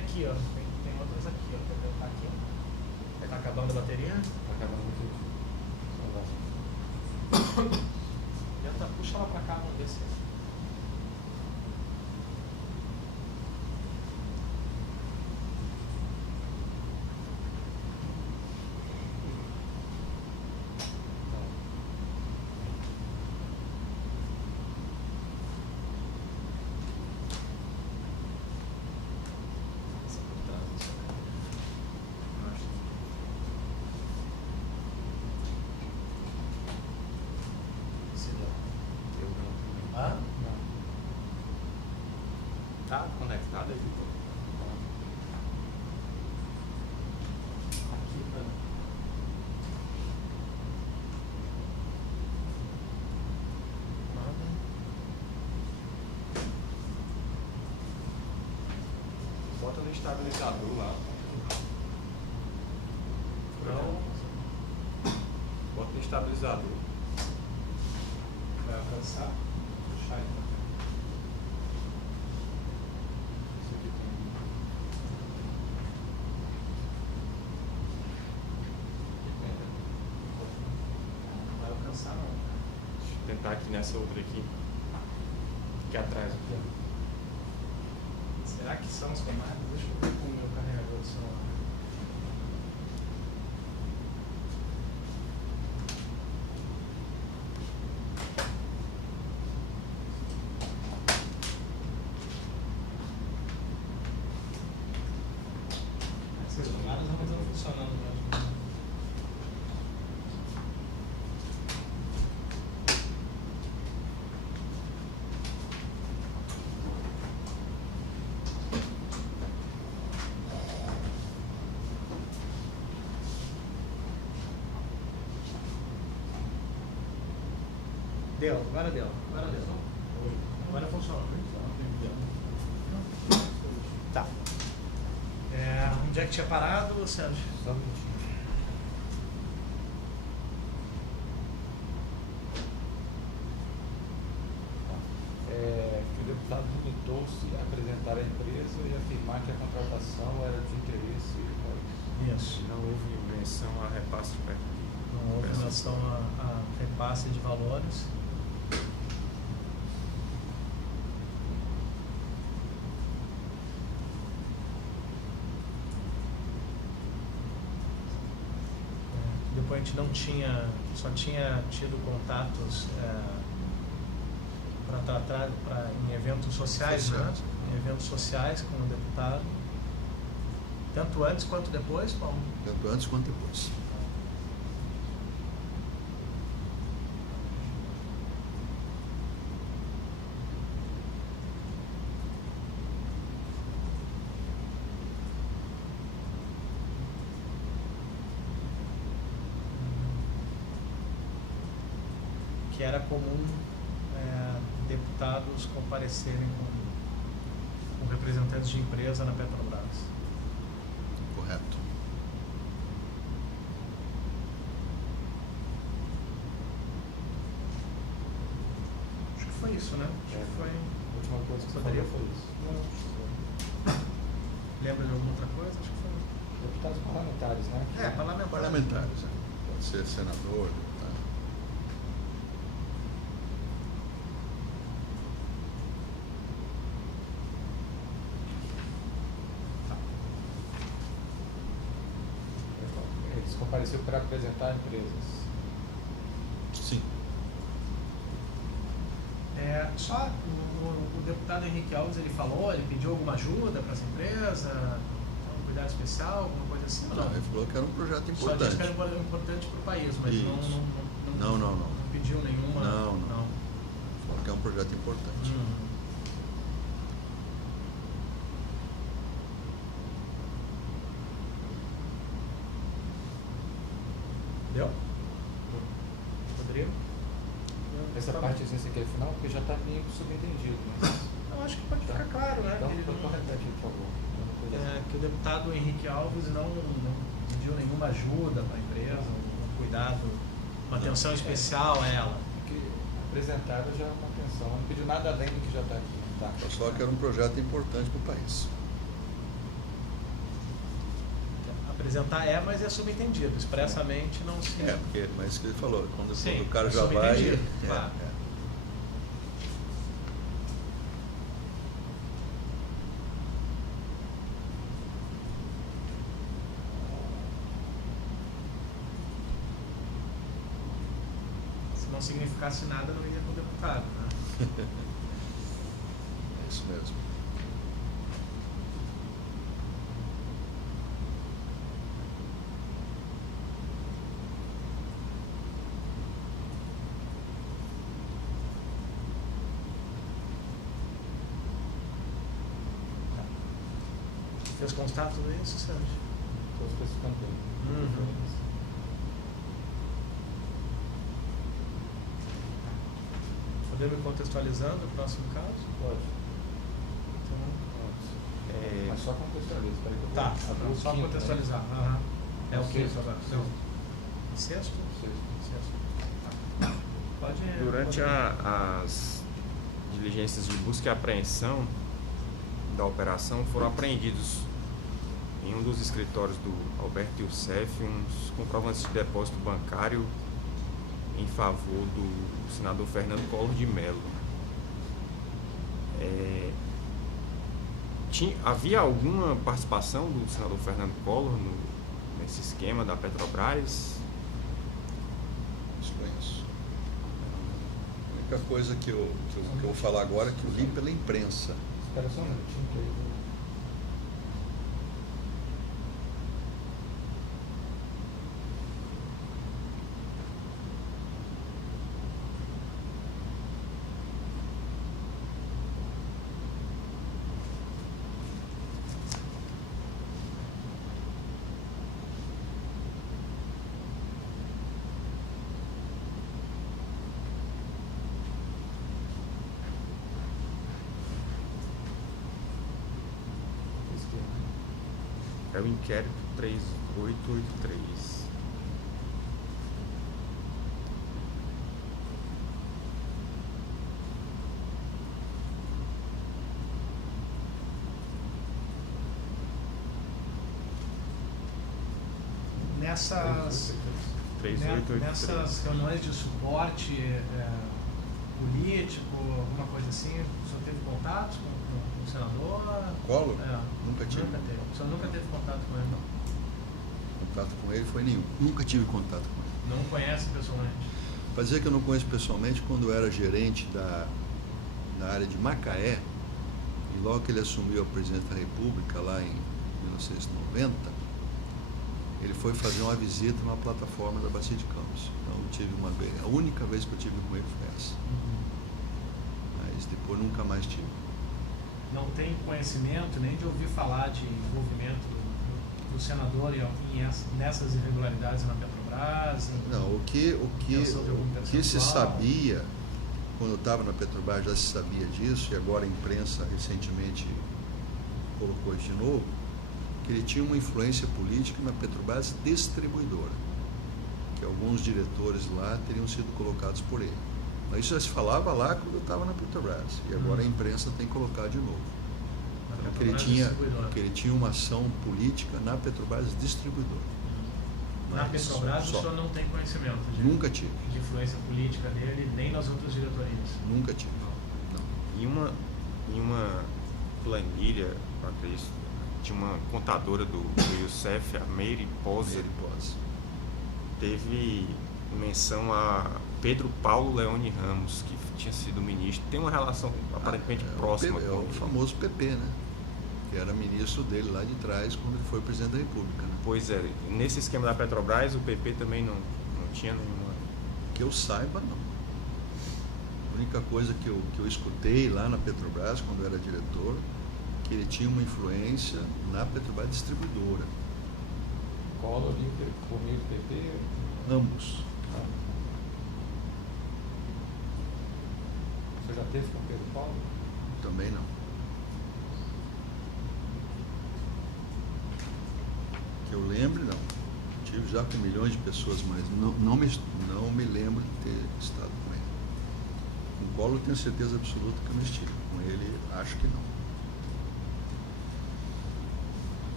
aqui, ó. Tem outras aqui, ó. Quer ver? Tá aqui. Tá acabando a bateria? Tá acabando aqui. Puxa ela pra cá, vamos ver se. Não. Tá conectado aí, Vitor? Aqui, mano. Bota no estabilizador lá. Não. Bota no estabilizador. Vai alcançar? Puxar ele pra cá. Isso aqui tem. Não vai alcançar, não. Deixa eu tentar aqui nessa outra aqui. Aqui atrás. Aqui, ó. Será que são os comandos? Deixa eu ver com o meu carregador do celular. Essas tomadas não estão funcionando mesmo. Deu, agora deu. Agora funcionou. Tá. Onde é que tinha parado, Sérgio? Só um minutinho. Que o deputado limitou-se a apresentar a empresa e afirmar que a contratação era de interesse. Isso. Não houve menção a repasse de perto. Não houve relação a repasse de valores. Depois a gente não tinha, só tinha tido contatos para tratar em eventos sociais, né? Em eventos sociais com o deputado. Tanto antes quanto depois, Paulo? Tanto antes quanto depois. Que era comum deputados comparecerem com representantes de empresa na Petrobras. Correto. Acho que foi isso, né? Acho que foi. A última coisa que você Poderia- falou foi isso. Lembra de alguma outra coisa? Acho que foi. Deputados parlamentares, né? Parlamentares, né? Pode ser senador, deputado. Eles compareceram para apresentar empresas. Sim. Só o deputado Henrique Alves, ele falou, ele pediu alguma ajuda para essa empresa, um cuidado especial, alguma coisa assim? ou Não, ele falou que era um projeto Só disse importante. que era importante para o país, mas Isso. não pediu nenhuma. Não. Falou que é um projeto importante. Deu? Rodrigo? Essa Tá parte assim, você quer final? Porque já está meio subentendido, mas... Eu acho que pode ficar claro, né? Então, que ele pode não- corretar aqui, por favor. que o deputado Henrique Alves não pediu nenhuma ajuda para a empresa, um cuidado, uma atenção especial a ela. Porque apresentada já é uma atenção, não pediu nada além do que já está aqui. Tá. Só que era um projeto importante para o país. Apresentar mas é subentendido, expressamente não se... Porque, mas isso que ele falou, quando Sim, o cara é já vai... subentendido, claro. Se não significasse nada, não iria para o deputado, né? É isso mesmo. Fez contato tudo isso, Sérgio? Estou especificando bem. Uhum. Podemos ir contextualizando o próximo caso? Pode. Então, Mas só contextualiza. Espera que eu vou tá, abrir o só quinto, contextualizar. né? Aham. É o Sexto. quinto agora? Não. Sexto? Sexto. Sexto. Pode ir. Durante as diligências de busca e apreensão da operação, foram apreendidos em um dos escritórios do Alberto Youssef uns comprovantes de depósito bancário em favor do senador Fernando Collor de Mello. Havia alguma participação do senador Fernando Collor nesse esquema da Petrobras? Desconheço. A única coisa que eu vou falar agora é que eu li pela imprensa. Espera só um minutinho que aí. É o inquérito 3883. Nessas reuniões de suporte político, alguma coisa assim, o senhor teve contatos com o senador? Collor? Nunca tive. Nunca teve. O senhor nunca teve contato com ele, não? Contato com ele foi nenhum. Nunca tive contato com ele. Não conhece pessoalmente? Para dizer que eu não conheço pessoalmente, quando eu era gerente na área de Macaé, e logo que ele assumiu a presidência da República, lá em 1990, ele foi fazer uma visita numa plataforma da Bacia de Campos. Então eu tive uma vez, a única vez que eu tive com ele foi essa. Mas depois nunca mais tive. Não tem conhecimento nem de ouvir falar de envolvimento do senador nessas irregularidades na Petrobras? Não, o que se sabia, quando eu estava na Petrobras já se sabia disso, e agora a imprensa recentemente colocou isso de novo, que ele tinha uma influência política na Petrobras distribuidora, que alguns diretores lá teriam sido colocados por ele. Mas isso já se falava lá quando eu estava na Petrobras, e agora a imprensa tem colocado de novo. Então, que ele tinha uma ação política na Petrobras distribuidora. Na Petrobras o senhor não tem conhecimento Nunca tive. de influência política dele, nem nas outras diretorias? Nunca tive. Não. Em uma planilha, eu acredito, tinha uma contadora do Youssef, a Meire Poser, teve menção a Pedro Paulo Leone Ramos, que tinha sido ministro. Tem uma relação aparentemente próxima com o famoso PP, né? Que era ministro dele lá de trás quando ele foi presidente da República. Né? Pois é, nesse esquema da Petrobras o PP também não tinha nenhuma... Que eu saiba, não. A única coisa que eu escutei lá na Petrobras, quando eu era diretor, que ele tinha uma influência na Petrobras distribuidora. Collor e por meio do PP? Ambos. Você já teve com o Pedro Paulo? Também não. Que eu lembre, não. Tive já com milhões de pessoas, mas não me lembro de ter estado com ele. Com o Collor eu tenho certeza absoluta que eu não estive. Com ele, acho que não.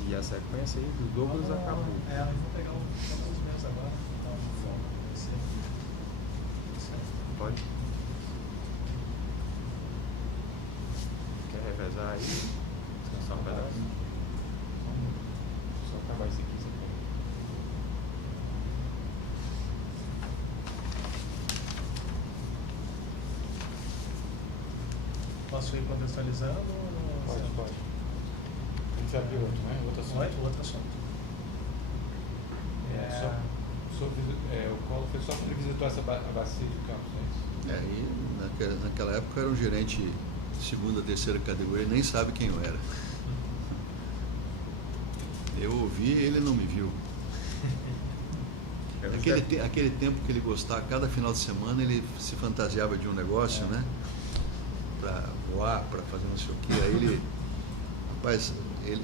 seguir a sequência aí do Douglas acabou. Eu vou pegar uns meus agora. Então, Pode. Quer revezar aí? Descansar um pedaço? Só acabar isso aqui, você pega. Posso ir contextualizando? Pode. A gente já viu outro, né? Outro assunto. Outro assunto. O Collor foi só quando ele visitou essa bacia de Campos, não é isso? E naquela época era um gerente de segunda, terceira categoria, nem sabe quem eu era. Eu ouvi, ele não me viu. Aquele tempo que ele gostava, cada final de semana ele se fantasiava de um negócio, né? Para voar, para fazer não sei o quê. Aí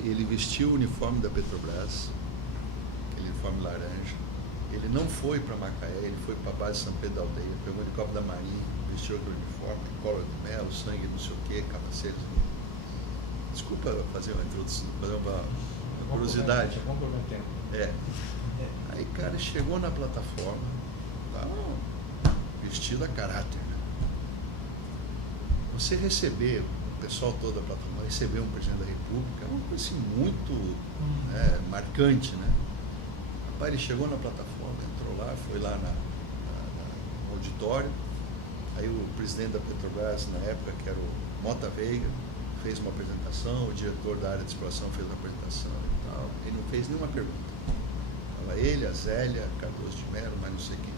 ele vestiu o uniforme da Petrobras, aquele uniforme laranja. Ele não foi para Macaé, ele foi para a base de São Pedro da Aldeia, pegou o helicóptero da Marinha, vestiu aquele uniforme, cola de mel, sangue, não sei o quê, capacete. Desculpa fazer uma introdução, fazer uma curiosidade. Aí, cara, chegou na plataforma, vestido a caráter. Né? Você receber o pessoal todo da plataforma, receber um presidente da República, é uma coisa assim, muito marcante, né? Rapaz, ele chegou na plataforma, entrou lá, foi lá no auditório, aí o presidente da Petrobras, na época, que era o Mota Veiga, fez uma apresentação, o diretor da área de exploração fez uma apresentação e tal, ele não fez nenhuma pergunta. Estava ele, a Zélia, Cardoso de Mello, mas não sei quem.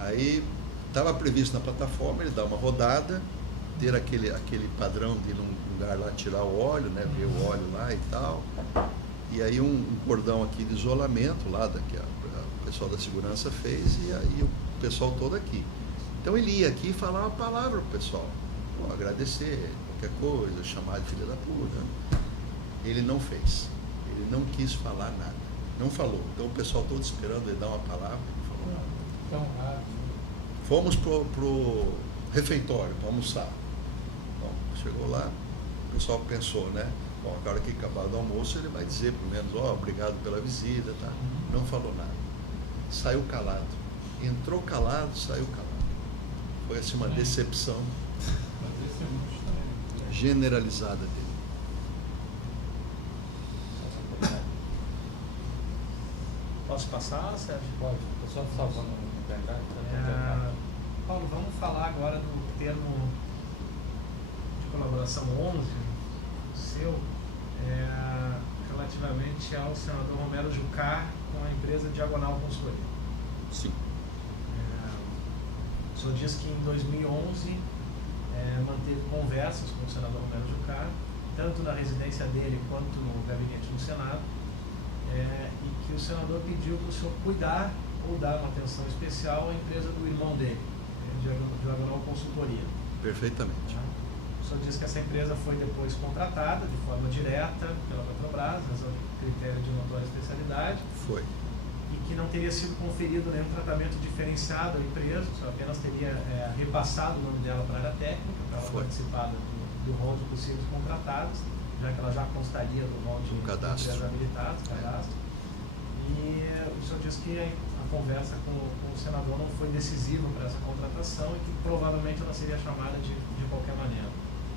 Aí estava previsto na plataforma ele dar uma rodada, ter aquele padrão de ir num lugar lá tirar o óleo, né, ver o óleo lá e tal. E aí um cordão aqui de isolamento lá, que o pessoal da segurança fez, e aí o pessoal todo aqui. Então ele ia aqui falar uma palavra pro pessoal, agradecer, qualquer coisa, chamar de filha da puta. Ele não fez, ele não quis falar nada, não falou. Então o pessoal todo esperando ele dar uma palavra, ele não falou nada. Então, Fomos pro refeitório para almoçar. Bom, chegou lá, o pessoal pensou, né? Bom, agora que acabar do almoço, ele vai dizer, pelo menos, obrigado pela visita, tá? Não falou nada. Saiu calado. Entrou calado, saiu calado. Foi assim uma decepção generalizada dele. Posso passar, Sérgio? Pode. Estou só salvando o pendrive. Paulo, vamos falar agora do termo de colaboração 11, seu, relativamente ao senador Romero Jucá com a empresa Diagonal Consultoria. Sim. O senhor diz que em 2011 manteve conversas com o senador Romero Jucá, tanto na residência dele quanto no gabinete do Senado, e que o senador pediu para o senhor cuidar ou dar uma atenção especial à empresa do irmão dele, Diagonal Consultoria. Perfeitamente. O senhor diz que essa empresa foi depois contratada de forma direta pela Petrobras, razão de critério de notória especialidade. Foi. E que não teria sido conferido nenhum tratamento diferenciado à empresa, só apenas teria repassado o nome dela para a área técnica, para ela participar do rol de possíveis contratados, já que ela já constaria do rol de empresas habilitadas, cadastro. E o senhor diz que a conversa com o senador não foi decisiva para essa contratação e que provavelmente ela seria chamada de qualquer maneira.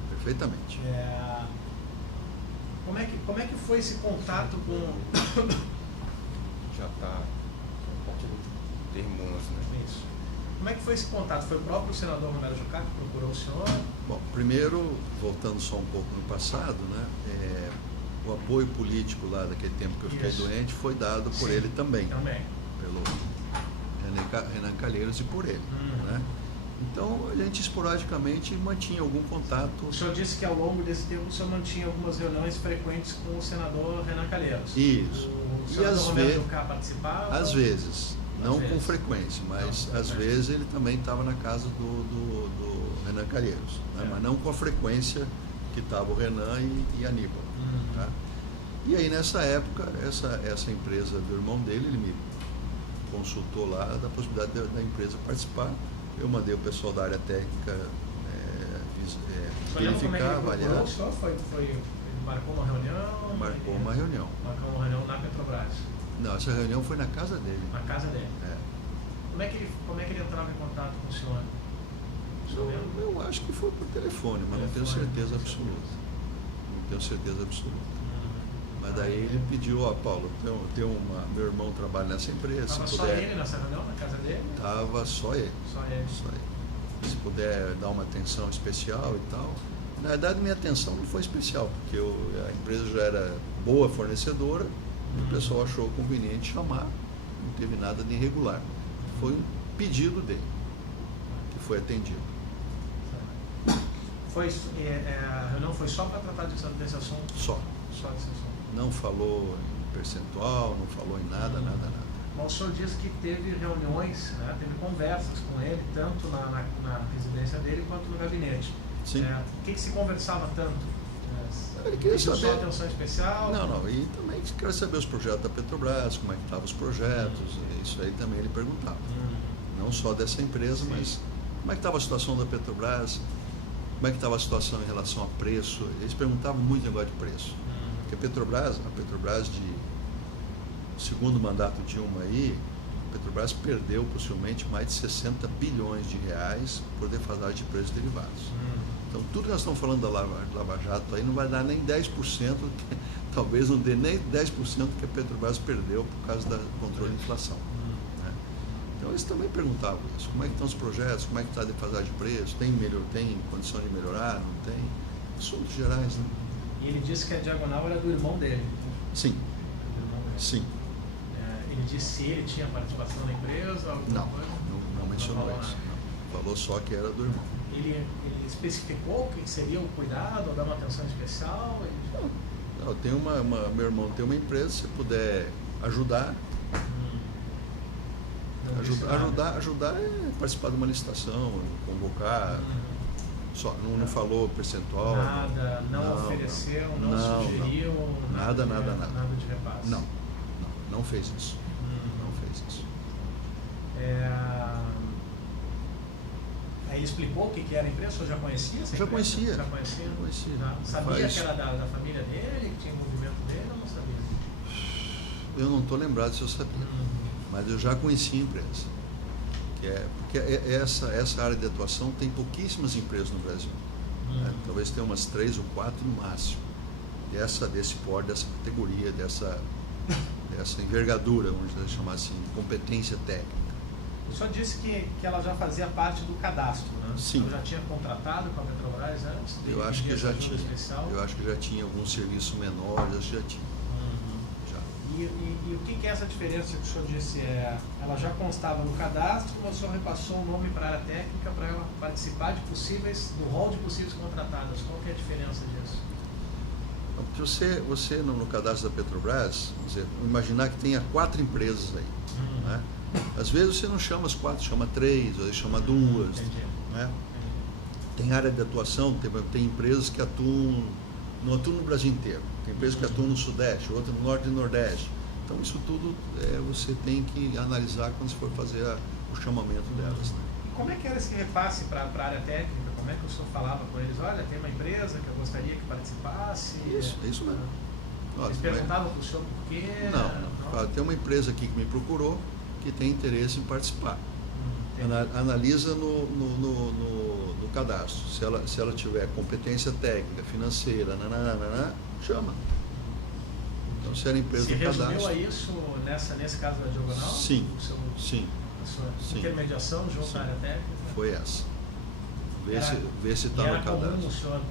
Perfeitamente. Como é que foi esse contato com... Já está termo 11, né? Isso. Como é que foi esse contato? Foi o próprio senador Romero Jucá que procurou o senhor? Bom, primeiro, voltando só um pouco no passado, né, o apoio político lá daquele tempo que eu fiquei doente foi dado por ele também. Pelo Renan Calheiros e por ele. Né? Então, a gente esporadicamente mantinha algum contato. O senhor disse que ao longo desse tempo o senhor mantinha algumas reuniões frequentes com o senador Renan Calheiros. Isso. O senador Romero Jucá participava? Às vezes. Não com frequência, mas às vezes ele também estava na casa do Renan Calheiros, né? Mas não com a frequência que estava o Renan e Aníbal. Tá? E aí nessa época, essa empresa do irmão dele, ele me consultou lá da possibilidade da empresa participar. Eu mandei o pessoal da área técnica verificar, avaliar. O senhor foi marcou uma reunião? Marcou uma reunião. Marcou uma reunião na Petrobras? Não, essa reunião foi na casa dele. Na casa dele? É. Como é que ele entrava em contato com o senhor? Eu acho que foi por telefone, mas não tenho certeza absoluta. Não tenho certeza absoluta. Mas daí ele pediu, Paulo, meu irmão trabalha nessa empresa. Estava só ele nessa reunião, na casa dele? Estava só ele. Só ele. Só ele. Se puder dar uma atenção especial e tal. Na verdade, minha atenção não foi especial, porque a empresa já era boa fornecedora, e o pessoal achou conveniente chamar, não teve nada de irregular. Foi um pedido dele, que foi atendido. A reunião foi só para tratar desse assunto? Só desse assunto. Não falou em percentual, não falou em nada. Mas o senhor disse que teve reuniões, né, teve conversas com ele, tanto na residência dele quanto no gabinete. Sim. O que se conversava tanto? Ele queria saber. Só atenção especial? Não, e também queria saber os projetos da Petrobras, como é que estavam os projetos, isso aí também ele perguntava. Não só dessa empresa, sim, mas como é que estava a situação da Petrobras, como é que estava a situação em relação a preço. Eles perguntavam muito negócio de preço. Porque a Petrobras segundo mandato Dilma aí, a Petrobras perdeu possivelmente mais de 60 bilhões de reais por defasagem de preços derivados. Então tudo que nós estamos falando da Lava Jato aí não vai dar nem 10%, talvez não dê nem 10% que a Petrobras perdeu por causa do controle de inflação. Né? Então eles também perguntavam isso, como é que estão os projetos, como é que está a defasagem de preço, tem condição de melhorar, não tem? Assuntos gerais, né? E ele disse que a Diagonal era do irmão dele. Sim. Sim. Ele disse se ele tinha participação na empresa? Não mencionou isso. Não. Falou só que era do irmão. Ele especificou o que seria o cuidado, ou dar uma atenção especial? Não, meu irmão tem uma empresa, se puder ajudar. Ajudar é participar de uma licitação, convocar. Só, não falou percentual. Nada, não ofereceu, não sugeriu. Nada de repasse. Não fez isso. Não fez isso. Aí ele explicou o que era a empresa, o senhor já conhecia essa empresa? Já conhecia. Tá. Sabia que era da família dele, que tinha envolvimento dele, ou não sabia? Eu não estou lembrado se eu sabia, mas eu já conhecia a empresa. Porque essa área de atuação tem pouquíssimas empresas no Brasil. Né? Talvez tenha umas 3 ou 4 no máximo. Desse porte, dessa categoria, dessa envergadura, vamos chamar assim, competência técnica. O senhor disse que ela já fazia parte do cadastro, né? Sim. Ela já tinha contratado com a Petrobras antes? Eu acho que já tinha algum serviço menor, já tinha. E o que é essa diferença que o senhor disse? Ela já constava no cadastro, mas o senhor repassou o nome para a área técnica para ela participar do rol de possíveis contratadas. Qual que é a diferença disso? Você no cadastro da Petrobras, vamos dizer, imaginar que tenha 4 empresas aí. Né? Às vezes você não chama as 4, chama 3, às vezes chama 2. Né? Tem área de atuação, tem empresas que não atuam no Brasil inteiro. Tem empresas que atuam no Sudeste, outra no Norte e Nordeste. Então isso tudo você tem que analisar quando você for fazer o chamamento delas. Né? Como é que era esse repasse para a área técnica? Como é que o senhor falava com eles? Olha, tem uma empresa que eu gostaria que participasse. Isso mesmo. Eles perguntavam para o senhor por quê? Não, tem uma empresa aqui que me procurou que tem interesse em participar. Analisa no cadastro. Se ela tiver competência técnica, financeira, chama. Então, se era empresa do cadastro. Você resumiu a isso nesse caso da Diagonal? Sim. A sua intermediação junto à área técnica? Foi essa. Vê se está no cadastro. Era comum o senhor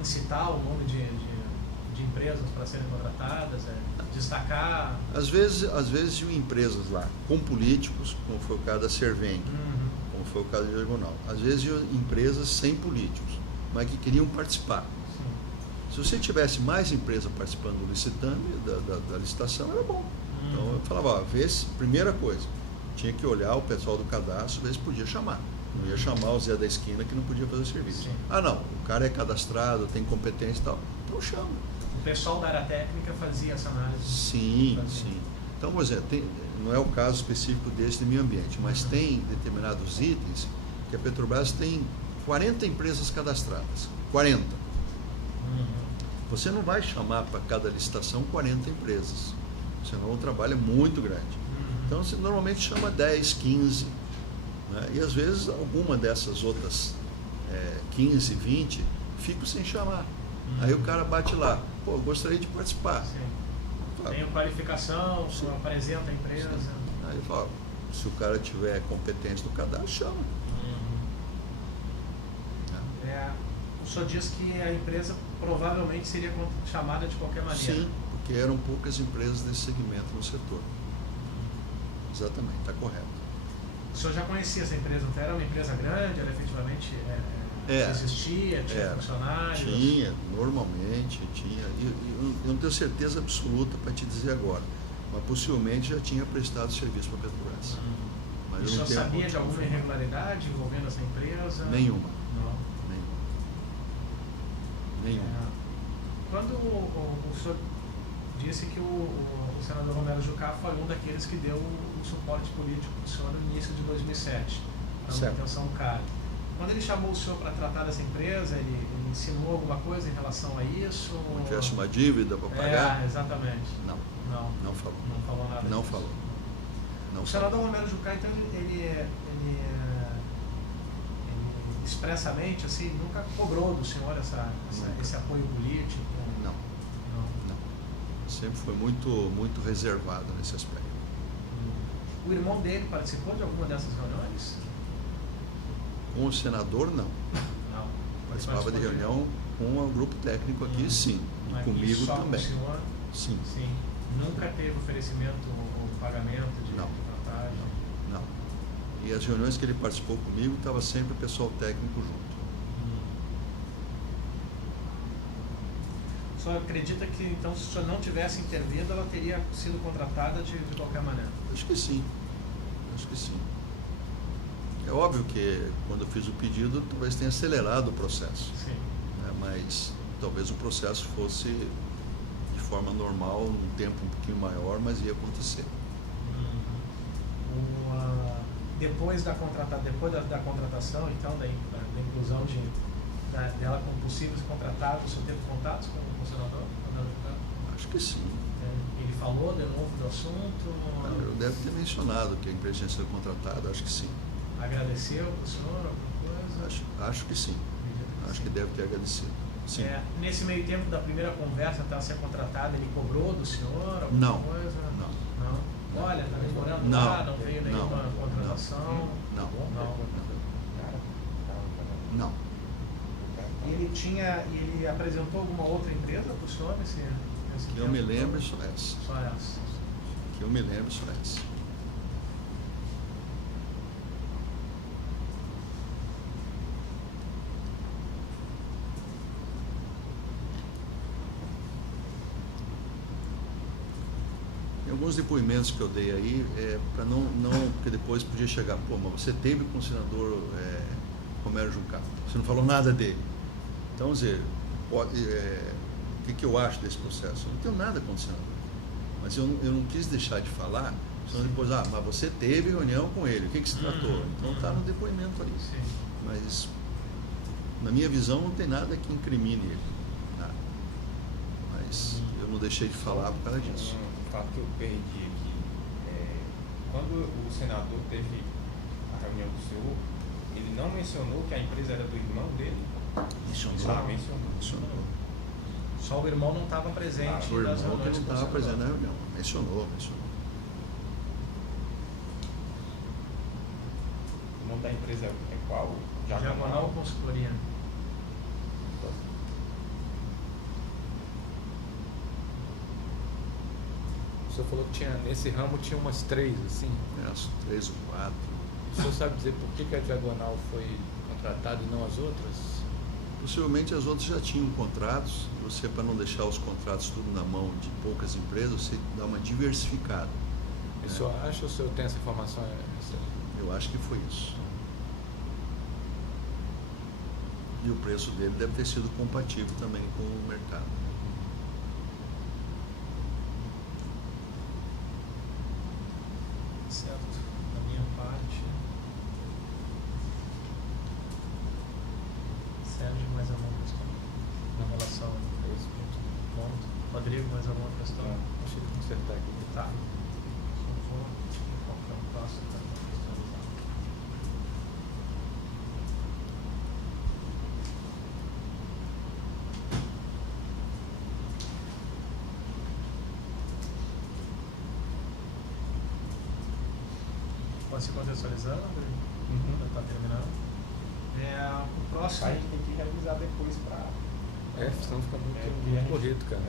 incitar o nome de empresas para serem contratadas, destacar? Às vezes iam empresas lá com políticos, como foi o caso da Serveng, como foi o caso da Diagonal. Às vezes iam empresas sem políticos, mas que queriam participar. Sim. Se você tivesse mais empresas participando do licitame, da licitação, era bom. Então eu falava, primeira coisa, tinha que olhar o pessoal do cadastro, ver se podia chamar. Não ia chamar o Zé da esquina que não podia fazer o serviço. Sim. Não, o cara é cadastrado, tem competência e tal, então chama. O pessoal da área técnica fazia essa análise? Sim. Então, por exemplo, não é o caso específico desse de meio ambiente, mas tem determinados itens que a Petrobras tem 40 empresas cadastradas. 40. Você não vai chamar para cada licitação 40 empresas, senão o trabalho é muito grande. Então você normalmente chama 10, 15, né? E às vezes alguma dessas outras 15, 20 ficam sem chamar. Aí o cara bate lá, pô, gostaria de participar. Tenho qualificação, apresenta a empresa. Aí eu falo, se o cara tiver competência no cadastro, chama. O senhor diz que a empresa provavelmente seria chamada de qualquer maneira. Sim, porque eram poucas empresas desse segmento no setor. Exatamente, está correto. O senhor já conhecia essa empresa? Então era uma empresa grande, ela efetivamente existia, tinha funcionários? Tinha, normalmente tinha. Eu não tenho certeza absoluta para te dizer agora, mas possivelmente já tinha prestado serviço para a Petrobras. Mas o senhor sabia de alguma irregularidade envolvendo essa empresa? Nenhuma. Quando o senhor disse que o senador Romero Jucá foi um daqueles que deu o suporte político para o senhor no início de 2007, na manutenção do CARG. Quando ele chamou o senhor para tratar dessa empresa, ele insinuou alguma coisa em relação a isso? Se tivesse uma dívida para pagar? Exatamente. Não falou. Não falou nada Não disso. falou. O senador Romero Jucá, então, ele expressamente, assim, nunca cobrou do senhor esse apoio político? Não. Sempre foi muito reservado nesse aspecto. O irmão dele participou de alguma dessas reuniões? Com o senador, não. Participava de reunião com o grupo técnico aqui, sim. E comigo só também. Com o senhor? Sim. Nunca teve oferecimento ou pagamento de vantagem? Não. E as reuniões que ele participou comigo, estava sempre o pessoal técnico junto. O senhor acredita que, então, se o senhor não tivesse intervido, ela teria sido contratada de qualquer maneira? Acho que sim. É óbvio que, quando eu fiz o pedido, talvez tenha acelerado o processo. Sim. Né? Mas talvez o processo fosse de forma normal, num tempo um pouquinho maior, mas ia acontecer. Depois da contratação, então, da inclusão dela como possíveis contratados, o senhor teve contatos com o senador? Acho que sim. Ele falou de novo do assunto? Eu deve ter mencionado que a empresa tinha sido contratada, acho que sim. Agradeceu para o senhor alguma coisa? Acho que sim. Acho que deve ter agradecido. Sim. Nesse meio tempo da primeira conversa, até ser contratada, ele cobrou do senhor alguma coisa? Não. Olha, está demorando lá, não veio nenhuma contratação? Não. Ele apresentou alguma outra empresa para o senhor nesse que tempo? Eu me lembro, só essa. Só essa. Que eu me lembro, só essa. Alguns depoimentos que eu dei aí, para não, porque depois podia chegar, mas você teve com o senador Romero Jucá, você não falou nada dele. Então, dizer, o que eu acho desse processo? Eu não tenho nada com o senador, mas eu não quis deixar de falar, senão depois, mas você teve reunião com ele, o que se tratou? Então está no depoimento ali. Sim. Mas, na minha visão, não tem nada que incrimine ele, nada. Mas eu não deixei de falar por causa disso. O fato que eu perdi aqui, quando o senador teve a reunião do senhor, ele não mencionou que a empresa era do irmão dele? Mencionou. Só o irmão não estava presente o irmão nas reuniões. Que não estava presente na reunião. Mencionou. O nome da empresa é qual? Diagonal Consultoria. O senhor falou que nesse ramo tinha umas 3, assim? Umas 3 ou 4. O senhor sabe dizer por que a Diagonal foi contratada e não as outras? Possivelmente as outras já tinham contratos. Você, para não deixar os contratos tudo na mão de poucas empresas, você dá uma diversificada. O senhor acha ou o senhor tem essa informação? Eu acho que foi isso. E o preço dele deve ter sido compatível também com o mercado. Certo. Da minha parte. Sérgio, mais alguma questão na relação a esse ponto? alguma questão? Deixa eu consertar aqui. Tá. Só vou ver qual que é o próximo para contextualizar. Pode se contextualizando, André? Já está terminando. O próximo. A gente tem que revisar depois para. Senão fica muito corrido, cara.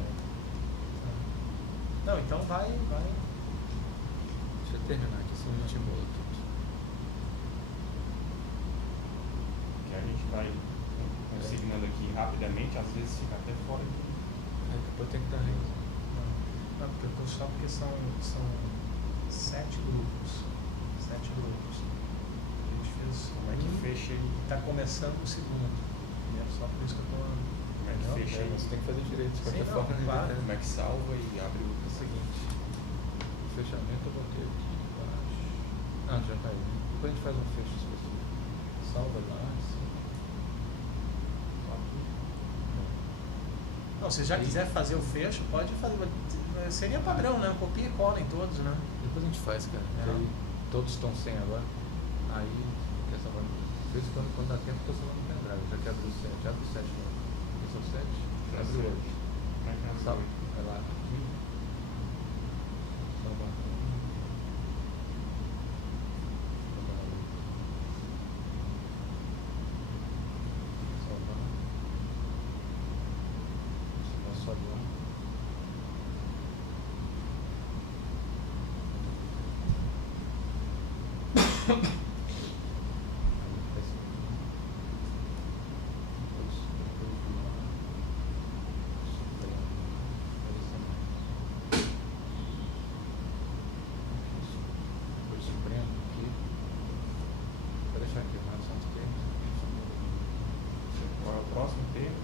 Não, então vai. Deixa eu terminar aqui, senão a gente embola tudo. Que a gente vai consignando aqui rapidamente, às vezes fica até fora aqui. Depois tem que estar revisando. Não, porque eu estou só porque são 7 grupos. 7 grupos. A gente fez. Como é que fecha aí? Está começando o segundo. E é só por isso que eu estou. Como é que fecha aí? Você tem que fazer direito, de qualquer Sim, forma. não, claro. Como é que salva e abre o seguinte? O fechamento eu botei aqui embaixo. Já caiu. Depois a gente faz um fecho específico. Salva lá, assim. Não, se já quiser fazer o fecho, pode fazer. Seria padrão, né? Copia e cola em todos, né? Depois a gente faz, cara. Aí todos estão sem agora. Aí, quer salvar no. De vez em quando dá tempo, eu tô salvando no pendrive. Já que abriu o 7. Abre o 7 não. Esse é o 7? Abre o 8. Salva. Vai lá. Aqui. Salva. Salvar. Só de lá. Qual é o próximo termo?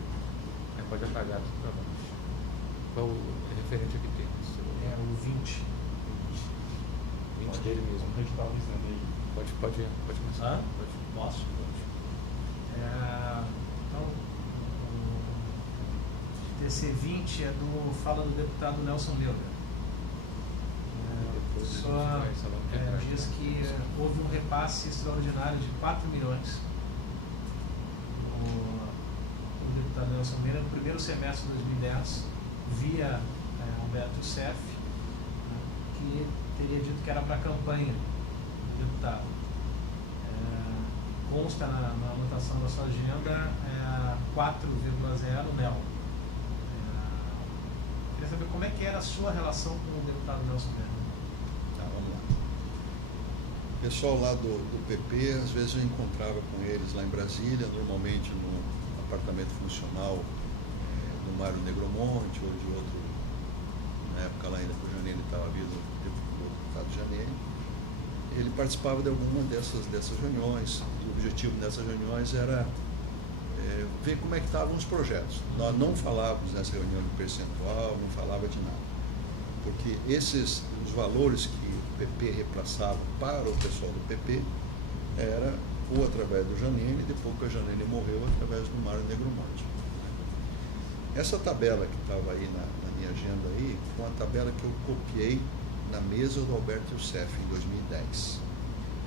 Pode apagar tudo para baixo. Qual o referente aqui tem? É o 20. 20 dele mesmo. A gente está avisando aí. Pode começar. Posso? Então, o TC20 fala do deputado Nelson Melgar. Só diz que houve um repasse extraordinário de 4 milhões o deputado Nelson Melgar no primeiro semestre de 2010 via Alberto Youssef, que teria dito que era para a campanha do deputado. Consta na anotação da sua agenda 4,0 NEL. Queria saber como é que era a sua relação com o deputado Nelson Melgar. Tá, vamos lá. O pessoal lá do PP, às vezes eu encontrava com eles lá em Brasília, normalmente no apartamento funcional do Mário Negromonte ou de outro, na época lá ainda que o Janine estava vivo, o deputado Janine. Ele participava de alguma dessas reuniões. O objetivo dessas reuniões era ver como é que estavam os projetos. Nós não falávamos nessa reunião de percentual, não falava de nada. Porque os valores que o PP repassava para o pessoal do PP era ou através do Janine, depois que a Janine morreu, através do Mário Negromonte. Essa tabela que estava aí na minha agenda aí, foi uma tabela que eu copiei na mesa do Alberto Youssef em 2010.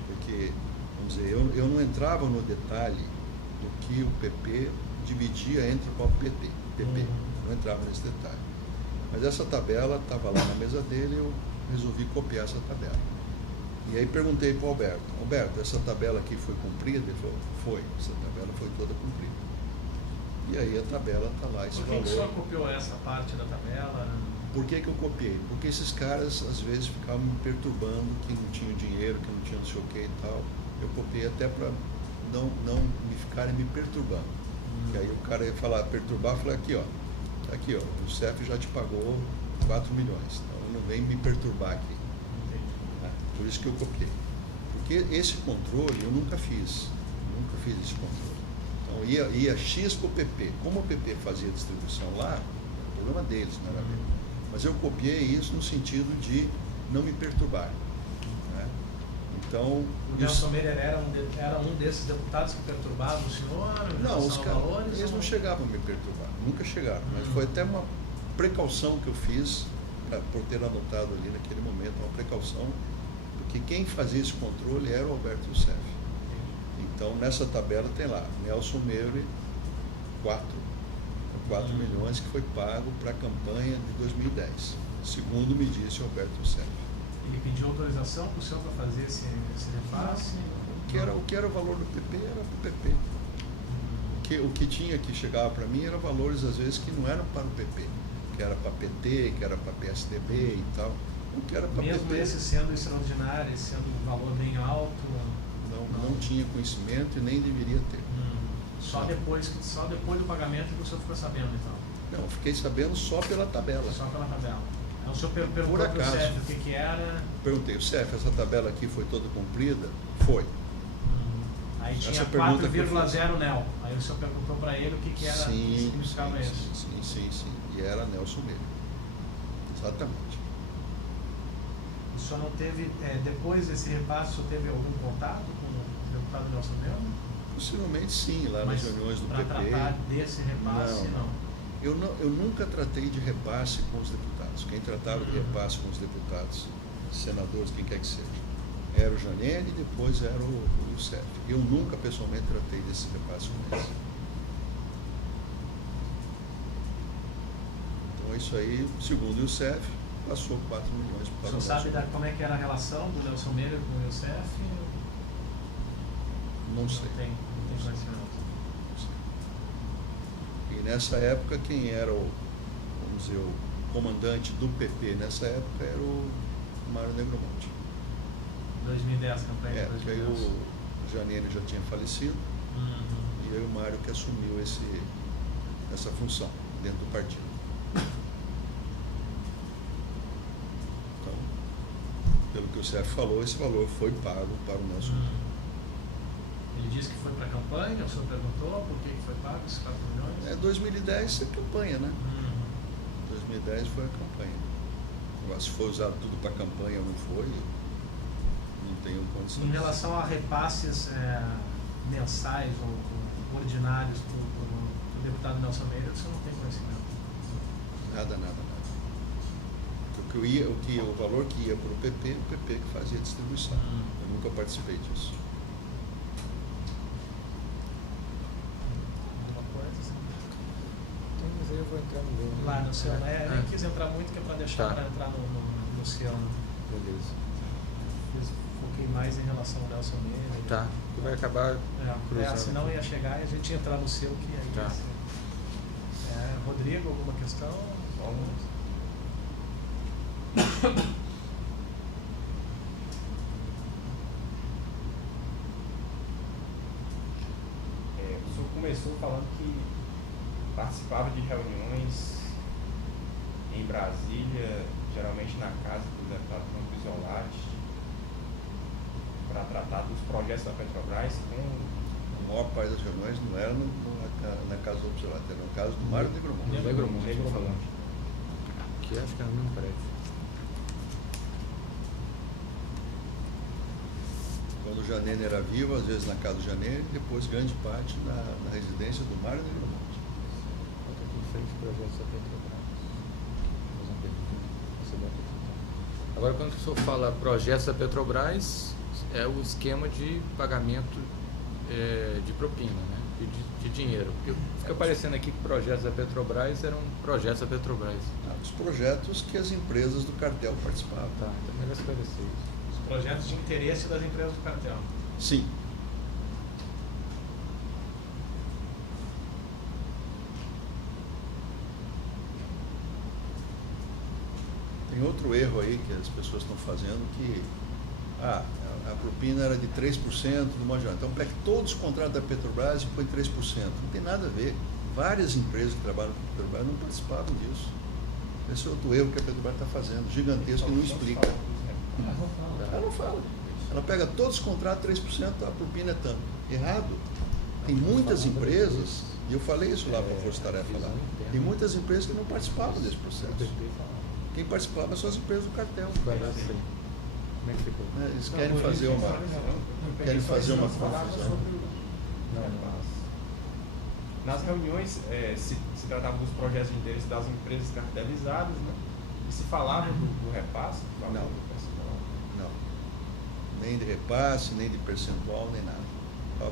Porque, vamos dizer, eu não entrava no detalhe do que o PP dividia entre o próprio PP. Não entrava nesse detalhe. Mas essa tabela estava lá na mesa dele e eu resolvi copiar essa tabela. E aí perguntei para o Alberto, essa tabela aqui foi cumprida? Ele falou, foi, essa tabela foi toda cumprida. E aí a tabela está lá, esse valor. Por que o senhor copiou essa parte da tabela? Por que eu copiei? Porque esses caras, às vezes, ficavam me perturbando, que não tinham dinheiro, que não tinham não sei o que e tal. Eu copiei até para não me ficarem me perturbando. E aí o cara ia falar, perturbar, eu falei, aqui ó, o CEF já te pagou 4 milhões, então não vem me perturbar aqui. Por isso que eu copiei. Porque esse controle eu nunca fiz esse controle. Então ia X para o PP. Como o PP fazia a distribuição lá, o problema deles, não era meu. Mas eu copiei isso no sentido de não me perturbar. Né? Então, o Nelson Melgar era um desses deputados que perturbavam o senhor? Não, os caras, eles não chegavam a me perturbar, nunca chegaram. Mas foi até uma precaução que eu fiz por ter anotado ali naquele momento, uma precaução, porque quem fazia esse controle era o Alberto Youssef. Então, nessa tabela tem lá, Nelson Meire, 4 milhões que foi pago para a campanha de 2010, segundo me disse o Alberto Youssef. Ele pediu autorização para o senhor para fazer esse repasse? O que era o valor do PP era para o PP. O que tinha que chegava para mim eram valores, às vezes, que não eram para o PP, que era para PT, que era para PSDB e tal. O que era para Mesmo PP, esse sendo extraordinário, esse sendo um valor bem alto? não tinha conhecimento e nem deveria ter. Só depois do pagamento que o senhor ficou sabendo, então? Não, fiquei sabendo só pela tabela. Só pela tabela. Então o senhor perguntou Por para o acaso. CEF o que era? Perguntei, o CEF, essa tabela aqui foi toda cumprida? Foi. Aí tinha Essa pergunta que eu 4,0 NEL. Aí o senhor perguntou para ele o que era, o que significava isso. Sim. E era Nelson Meire. Exatamente. O senhor não teve, depois desse repasse, o senhor teve algum contato com o deputado Nelson Meire? Possivelmente sim, lá nas reuniões do PP. Para tratar desse repasse, não. Eu nunca tratei de repasse com os deputados. Quem tratava de repasse com os deputados, senadores, quem quer que seja, era o Janene e depois era o Youssef. Eu nunca pessoalmente tratei desse repasse com eles. Então isso aí, segundo o Youssef, passou 4 milhões para o O senhor sabe como é que era a relação do Nelson Meire com o Youssef? Não sei. Não tem conhecimento. E nessa época, quem era vamos dizer, o comandante do PP nessa época era o Mário Negromonte. 2010, campanha de Porque aí 2010. o Janene já tinha falecido e aí o Mário que assumiu essa função dentro do partido. Então, pelo que o CEF falou, esse valor foi pago para o Nelson. Ele disse que foi para a campanha, o senhor perguntou por que foi pago esses 4 milhões? 2010 é campanha, né? 2010 foi a campanha. Agora, se foi usado tudo para campanha ou não foi, não tenho condição. Em relação a repasses mensais ou ordinários para o deputado Nelson Meire, o senhor não tem conhecimento? Nada. O valor que ia para o PP que fazia a distribuição. Eu nunca participei disso. Mas aí eu vou entrar no meu. Lá no seu, eu nem quis entrar muito, que é para deixar para entrar no seu. Beleza. Foquei mais em relação ao Nelson Meire. Tá, que vai acabar cruzando. Senão ia chegar e a gente ia entrar no seu, que aí tá. ia ser. Rodrigo, alguma questão? O senhor começou falando que participava de reuniões em Brasília, geralmente na casa do deputado Campos Isolati, para tratar dos projetos da Petrobras. A maior parte das reuniões não era na casa do Observatório, era na casa do Mário Negromonte. Negromonte. Que acho que era no mesmo prédio. Quando o Janene era vivo, às vezes na casa do Janene, depois grande parte na residência do Mário Negromonte. Aqui em frente ao projeto da Petrobras. Agora, quando o senhor fala projetos da Petrobras, é o esquema de pagamento de propina, né? De dinheiro. Porque fica parecendo aqui que projetos da Petrobras eram projetos da Petrobras. Os projetos que as empresas do cartel participavam. Tá, então é melhor esclarecer isso. Os projetos de interesse das empresas do cartel. Sim. Tem outro erro aí que as pessoas estão fazendo que a propina era de 3% do Major. Então pega todos os contratos da Petrobras e põe 3%. Não tem nada a ver. Várias empresas que trabalham com a Petrobras não participavam disso. Esse é outro erro que a Petrobras está fazendo, gigantesco, e não explica. Ela não fala. Ela pega todos os contratos, 3%, a propina é tanto. Errado. Tem muitas empresas, e eu falei isso lá para a Força Tarefa lá, tem muitas empresas que não participavam desse processo. Quem participava são as empresas do cartel. Como é que ficou? Eles querem fazer uma confusão. Nas reuniões se tratava dos projetos de interesse das empresas cartelizadas, né? E se falava do repasse? Não. Nem de repasse, nem de percentual, nem nada.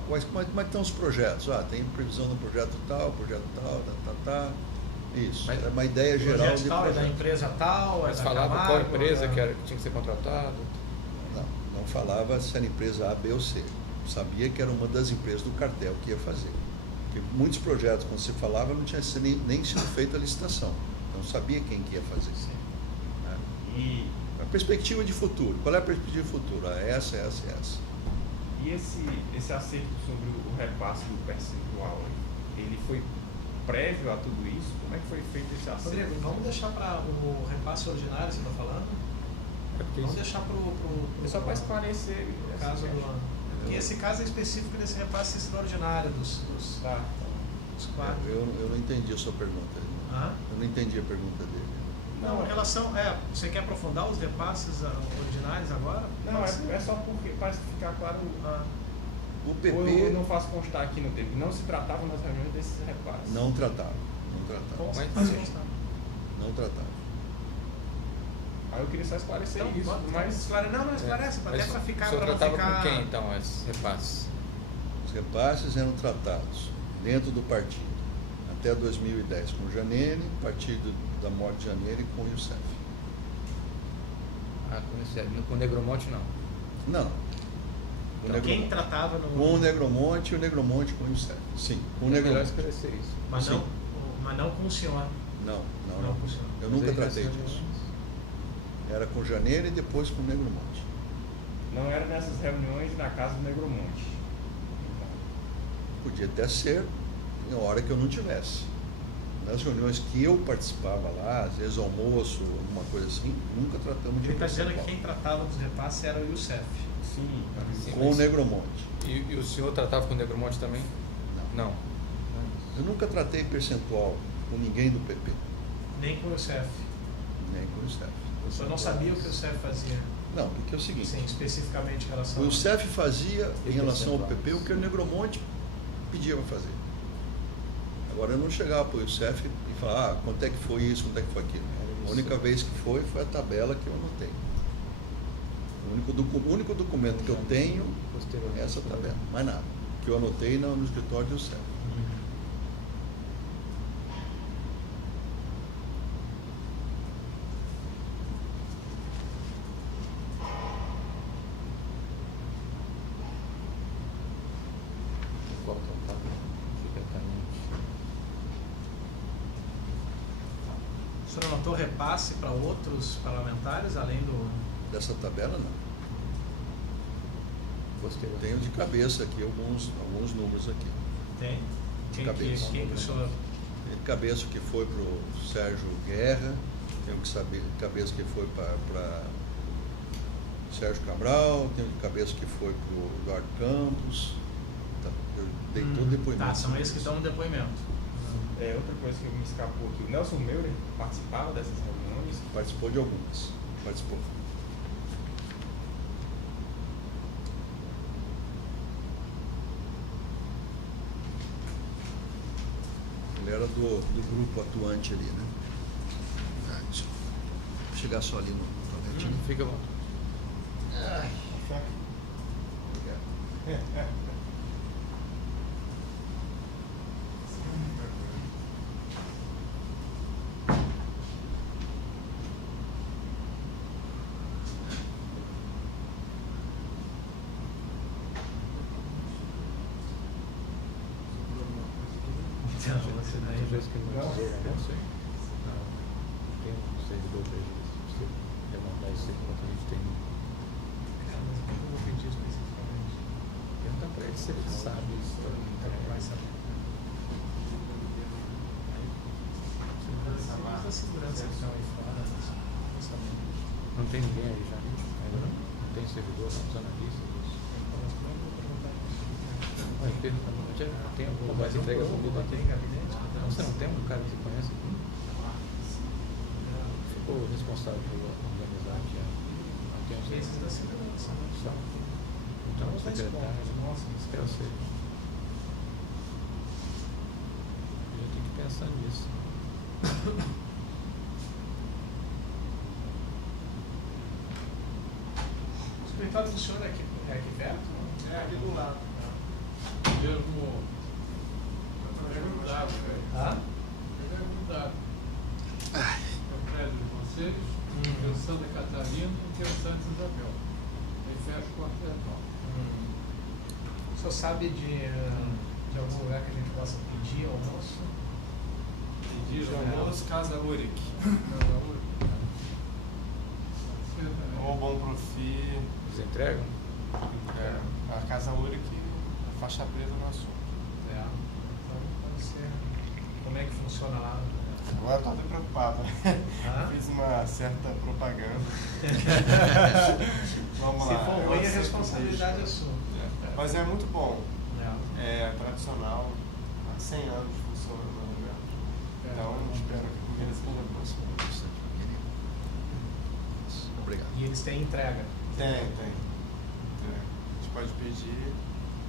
Como é que estão os projetos? Tem previsão no projeto tal, Isso. Mas era uma ideia geral de tal, projeto. é da empresa tal, Mas da falava Camargo, qual empresa que tinha que ser contratado? Não falava se era empresa A, B ou C. Sabia que era uma das empresas do cartel que ia fazer. Porque muitos projetos, quando se falava, não tinha nem sido feita a licitação. Não sabia quem que ia fazer. Né? E A perspectiva de futuro. Qual é a perspectiva de futuro? Essa. E esse acerto sobre o repasse do percentual, ele foi prévio a tudo isso? Como é que foi feito esse acerto? Rodrigo, vamos deixar para o repasse ordinário, você está falando? Vamos deixar para o... É só para esclarecer caso do ano. E esse caso é específico desse repasse extraordinário dos quatro. Eu não entendi a sua pergunta. Eu não entendi a pergunta dele. Não, em relação... você quer aprofundar os repasses ordinários agora? Não, é só porque, para ficar claro, o PP... eu não faço constar aqui no tempo. Não se tratava nas reuniões desses repasses. Não tratava. Bom, Não tratava. Aí eu queria só esclarecer Então, isso. Não esclarece, até para ficar... O senhor tratava com quem, então, esses repasses? Os repasses eram tratados dentro do partido até 2010 com o Janene, partido da morte de Janene com o Youssef. Com o Negromonte não? Não. Então, quem tratava no... Com o Negromonte e o Negromonte com o Youssef. Sim, com o Negromonte. É melhor esclarecer isso. Mas não com o senhor. Não. Com o senhor. Eu nunca tratei disso. Era com o Janene e depois com o Negromonte. Não era nessas reuniões na casa do Negromonte. Podia até ser na hora que eu não tivesse. Nas reuniões que eu participava lá, às vezes almoço, alguma coisa assim, nunca tratamos de Ele está dizendo percentual. que quem tratava dos repasses era o Youssef. Sim. Com o Negromonte. E o senhor tratava com o Negromonte também? Não. Eu nunca tratei percentual com ninguém do PP. Nem com o Youssef. Nem com o Youssef. O senhor não sabia o que o Youssef fazia? Não, porque é o seguinte. Sim, especificamente em relação O Youssef fazia em relação ao PP o que o Negromonte pedia para fazer. Agora eu não chegava para o Youssef e falava, quanto é que foi isso, quanto é que foi aquilo. A única vez que foi a tabela que eu anotei. O único documento que eu tenho é essa tabela, mais nada. Que eu anotei no escritório do Youssef. O senhor anotou repasse para outros parlamentares, além do... Dessa tabela, não. Tenho de cabeça aqui alguns números aqui. Tem? De cabeça. Quem que o senhor... Tenho de cabeça que foi para o Sérgio Guerra, tenho que saber de cabeça que foi para Sérgio Cabral, tenho de cabeça que foi para o Eduardo Campos. Tá, eu dei todo o depoimento. Tá, são esses que estão no depoimento. Outra coisa que me escapou aqui, o Nelson Meurer participava dessas reuniões? Participou de algumas. Participou. Ele era do grupo atuante ali, né? Deixa eu chegar só ali no toaletinho. Fica bom. Obrigado. Às vezes que não sei. Não. Tem um servidor para você demandar isso enquanto a gente tem. Eu vou pedir especificamente. Pergunta para ele se ele sabe isso. Vai saber. A segurança que estão aí fora, não tem ninguém aí já? Ainda não? Não tem servidor, não, os analistas? Tem algum lugar que entrega comida aqui? Tem gabinete? Você não tem um cara que conhece aqui? Ficou responsável por organizar aqui? Não tem um Esses da segurança. só. Então, o secretário. Nossa, Eu sei. pensando nisso. O escritório do senhor é aqui perto? É aqui do lado. Mesmo. É grudado, velho. Ah? É grudado. É o prédio de vocês, tem o Santa Catarina e tem o Santa Isabel. Aí fecha o quartel. O senhor sabe de algum lugar que a gente possa pedir almoço? Pedir almoço, Casa Uric. Ou Bom Profi. Eles entregam? A Casa Uric, a faixa preta no assunto. É. Então pode ser. Como é que funciona lá? Agora eu tô até preocupado. Ah? Fiz uma certa propaganda. Vamos Se lá. for eu ruim, a aceito responsabilidade é risco. sua. Mas é muito bom. É. É tradicional. Há 100 anos funciona no lugar. Então espero que a comida seja boa. Obrigado. E eles têm entrega? Tem. A gente pode pedir,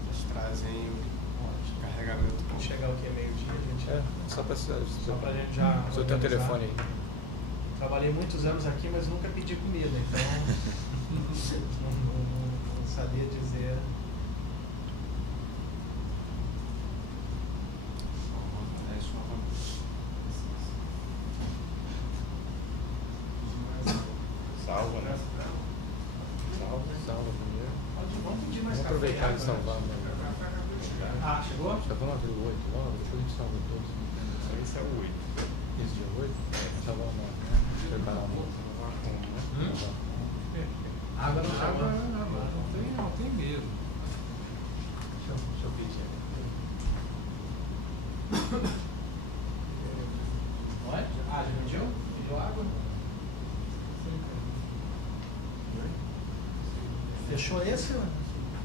eles trazem o carregamento. Quando chegar o que? Meio-dia, a gente. Só pra Só pra gente já. O senhor tem um organizar. telefone aí? Trabalhei muitos anos aqui, mas nunca pedi comida, então não sabia dizer. Salva, né? Salva primeiro. Vamos pedir mais Vamos café. aproveitar e água, salvar. né? Ah, chegou? Já vamos abrir o 8 logo, depois a gente salva todos. Esse é o 8. Esse dia 8? Salvar o 9, né? Preparar o 9. Água não chegou. Não tem mesmo. Deixa eu pedir. Oi? Ah, já pediu? Pediu água? Fechou esse?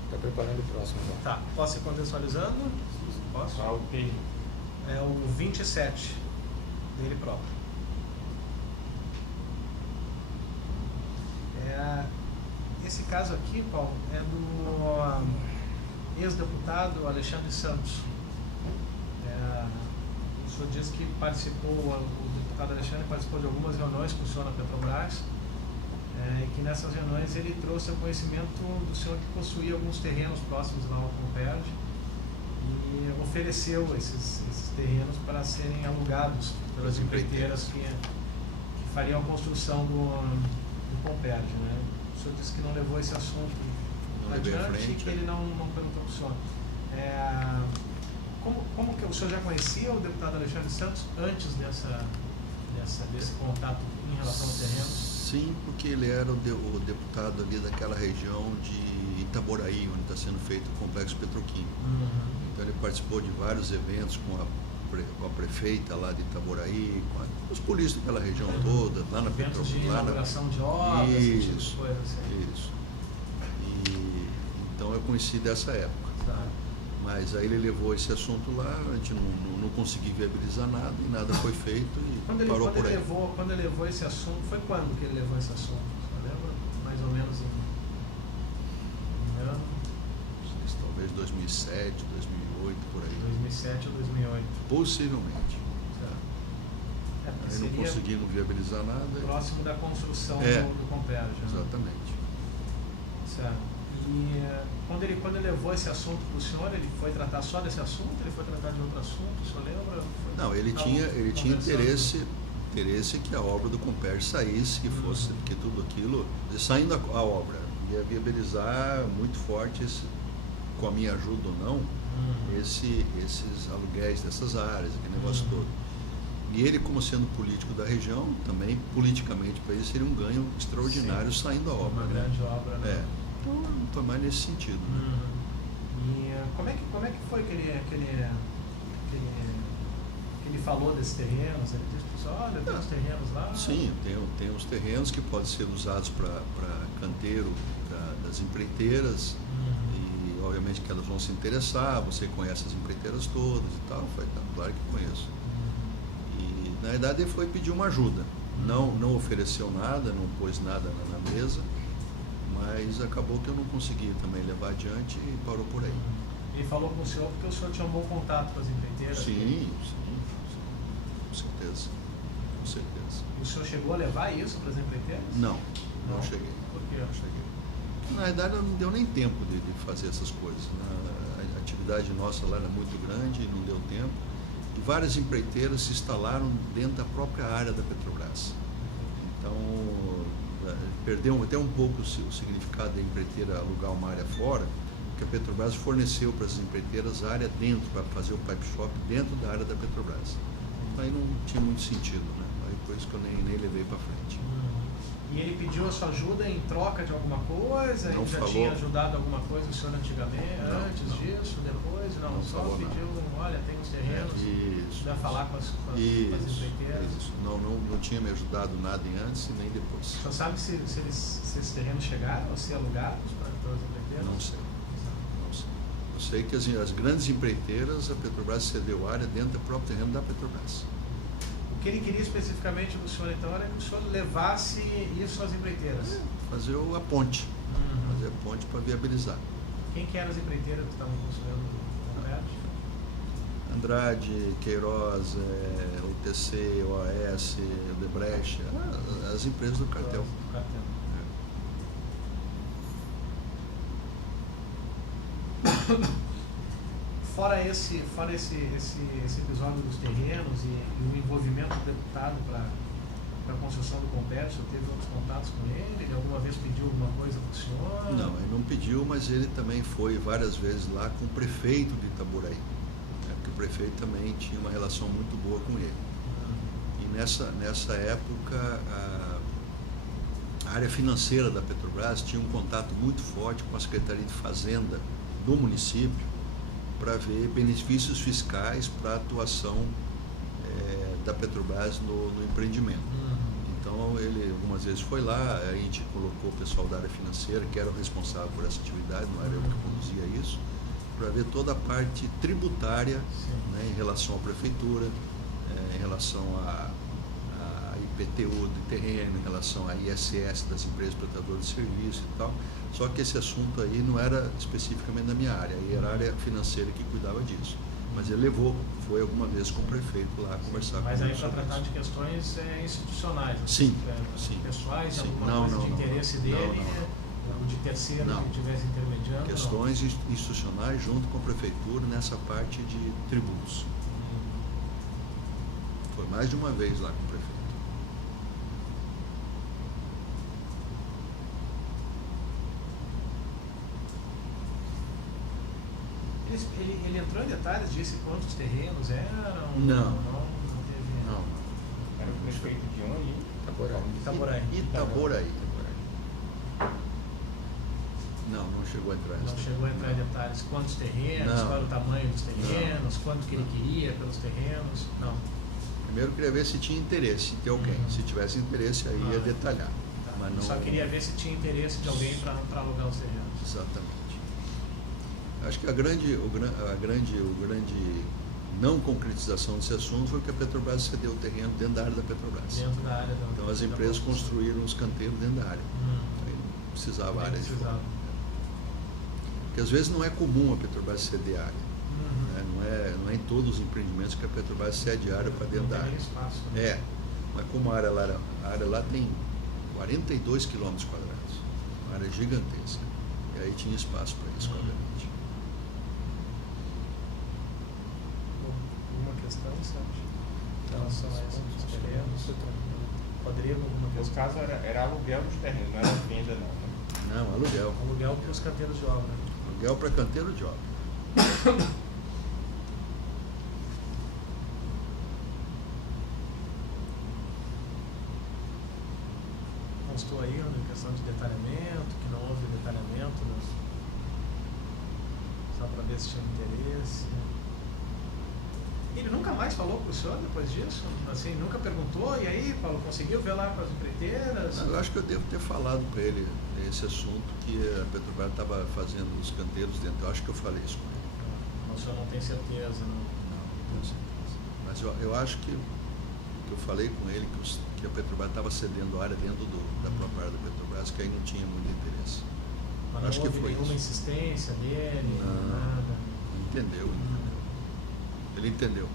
Tá preparando o próximo já. Tá. Posso ir contextualizando? Posso? Ah, o P. É o 27 dele próprio. Esse caso aqui, Paulo, é do ex-deputado Alexandre Santos. O senhor diz que participou, o deputado Alexandre participou de algumas reuniões com o senhor na Petrobras, e que nessas reuniões ele trouxe ao conhecimento do senhor que possuía alguns terrenos próximos lá ao Comperj e ofereceu esses terrenos para serem alugados pelas empreiteiras que fariam a construção do Comperj, né? O senhor disse que não levou esse assunto adiante e que ele não perguntou para o senhor. Como que o senhor já conhecia o deputado Alexandre Santos antes desse contato em relação aos terrenos? Sim, porque ele era o deputado ali daquela região de Itaboraí, onde está sendo feito o complexo petroquímico. Então ele participou de vários eventos com a prefeita lá de Itaboraí, com os políticos daquela região toda, lá na Eventos de Petrobras. inauguração de obras, esse tipo de coisa assim. Isso. Então eu conheci dessa época. Tá. Mas aí ele levou esse assunto lá, a gente não conseguiu viabilizar nada e nada foi feito e parou por aí. Quando ele levou esse assunto, foi quando que ele levou esse assunto? Você lembra? Mais ou menos em ano? Talvez 2007, 2008, por aí. 2007 ou 2008. Possivelmente. Tá. Aí não Seria conseguindo viabilizar nada. próximo da construção do Comperj. Né? Exatamente. Certo. E quando ele levou esse assunto para o senhor, ele foi tratar só desse assunto? Ele foi tratar de outro assunto? O senhor lembra? Não, ele tinha interesse que a obra do Comperj saísse, que fosse, porque tudo aquilo, saindo a obra, ia viabilizar muito forte, com a minha ajuda ou não, esses aluguéis dessas áreas, aquele negócio todo. E ele, como sendo político da região, também politicamente para ele seria um ganho extraordinário saindo a obra. Uma grande obra, né? Então foi mais nesse sentido. E como é que foi que ele falou desses terrenos? Ele disse para o senhor, olha, tem uns terrenos lá? Sim, tem uns terrenos que podem ser usados para canteiro das empreiteiras e obviamente que elas vão se interessar, você conhece as empreiteiras todas e tal, claro que conheço. E na verdade ele foi pedir uma ajuda, não ofereceu nada, não pôs nada na mesa, mas acabou que eu não consegui também levar adiante e parou por aí. Ele falou com o senhor porque o senhor tinha um bom contato com as empreiteiras? Sim. certeza. Com certeza. O senhor chegou a levar isso para as empreiteiras? Não cheguei. Por quê? Não cheguei. Na verdade, não deu nem tempo de fazer essas coisas, né? A atividade nossa lá era muito grande e não deu tempo. E várias empreiteiras se instalaram dentro da própria área da Petrobras. Então, perdeu até um pouco o significado da empreiteira alugar uma área fora, porque a Petrobras forneceu para as empreiteiras área dentro, para fazer o pipe shop dentro da área da Petrobras. Aí não tinha muito sentido, né? Aí por isso que eu nem levei para frente. E ele pediu a sua ajuda em troca de alguma coisa? Não Ele já falou. Tinha ajudado alguma coisa o senhor antigamente, Não, antes não. disso, depois? Não, só falou pediu, olha, tem uns terrenos, Isso. vai falar com as empreiteiras. Isso. Não tinha me ajudado nada em antes e nem depois. O senhor sabe se esses terrenos chegaram a ser alugados para as empreiteiras? Não sei. Eu sei que as grandes empreiteiras, a Petrobras cedeu área dentro do próprio terreno da Petrobras. O que ele queria especificamente do senhor, então, era que o senhor levasse isso às empreiteiras. Fazer a ponte. Fazer a ponte para viabilizar. Quem que eram as empreiteiras que estavam construindo o prédio? Andrade, Queiroz, UTC, OAS, Odebrecht, as empresas do cartel. Do cartel. Fora esse episódio dos terrenos e o envolvimento do deputado para a construção do complexo, teve outros contatos com ele? Ele alguma vez pediu alguma coisa para o senhor? Não, ele não pediu, mas ele também foi várias vezes lá com o prefeito de Itaboraí, né, porque o prefeito também tinha uma relação muito boa com ele. E nessa época, a área financeira da Petrobras tinha um contato muito forte com a Secretaria de Fazenda do município para ver benefícios fiscais para a atuação da Petrobras no empreendimento. Então ele algumas vezes foi lá, a gente colocou o pessoal da área financeira, que era o responsável por essa atividade, não era eu que conduzia isso, para ver toda a parte tributária, né, em relação à prefeitura, em relação a IPTU de terreno, em relação a ISS das empresas prestadoras de serviço e tal. Só que esse assunto aí não era especificamente da minha área, aí era a área financeira que cuidava disso. Mas ele foi alguma vez com o prefeito lá conversar com ele. Mas aí para tratar de questões institucionais? Sim, sim. Pessoais, sim. Alguma coisa de interesse dele, ou de terceiro que estivesse intermediando? Questões institucionais junto com a prefeitura nessa parte de tributos. Foi mais de uma vez lá com o prefeito. Ele entrou em detalhes, disse quantos terrenos eram? Não. Teve... Não. Era o prefeito de onde? Itaboraí. Não chegou a entrar. Não chegou a entrar em detalhes. Quantos terrenos, qual era o tamanho dos terrenos, quanto que ele queria pelos terrenos? Não. Primeiro queria ver se tinha interesse de alguém. Se tivesse interesse, aí ia detalhar. Tá. Mas não... Só queria ver se tinha interesse de alguém para alugar os terrenos. Exatamente. Acho que a grande não concretização desse assunto foi que a Petrobras cedeu o terreno dentro da área da Petrobras. Dentro da área da Então as empresas construíram os canteiros dentro da área. Aí não precisava área de fora. Porque às vezes não é comum a Petrobras ceder área. Né? Não é em todos os empreendimentos que a Petrobras cede área para dentro da área. Espaço, né? Mas como a área lá tem 42 quilômetros quadrados, uma área gigantesca. E aí tinha espaço para isso, obviamente. Alguma questão, Sérgio? Em relação a esses terrenos? Rodrigo, alguma No questão? caso era aluguel dos terrenos, não era venda não, né? Não, aluguel. Aluguel para os canteiros de obra. Aluguel para canteiro de obra. Constou aí em questão de detalhamento, que não houve detalhamento, né? Só para ver se tinha interesse. Ele nunca mais falou com o senhor depois disso? Assim, nunca perguntou? E aí, Paulo, conseguiu ver lá com as empreiteiras? Eu acho que eu devo ter falado para ele esse assunto, que a Petrobras estava fazendo os canteiros dentro. Eu acho que eu falei isso com ele. O senhor não tem certeza, não? Não tenho certeza. Mas eu acho que eu falei com ele que a Petrobras estava cedendo área dentro da própria área da Petrobras, que aí não tinha muito interesse. Mas não Acho que houve foi nenhuma isso. insistência dele, Não. nada? Entendeu. Ele entendeu.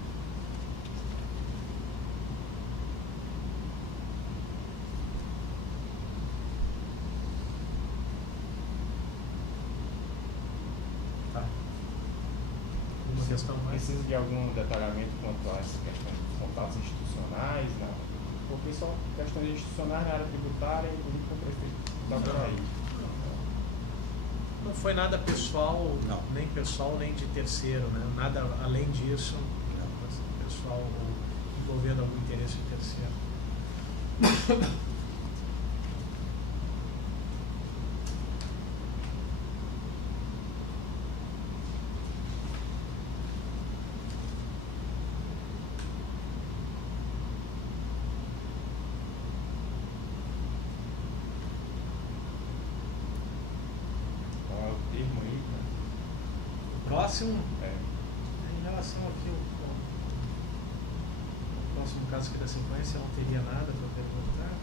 questão mais. Precisa de algum detalhamento quanto a essa questão dos contatos institucionais, não? Porque só questões institucionais na área tributária, inclusive com o prefeito da Bahia. Não foi nada pessoal, Não. nem pessoal, nem de terceiro, né? Nada além disso, pessoal envolvendo algum interesse de terceiro. Qual é o termo aí? Né? Próximo, É. em relação aqui ao próximo caso aqui da sequência, eu não teria nada para perguntar.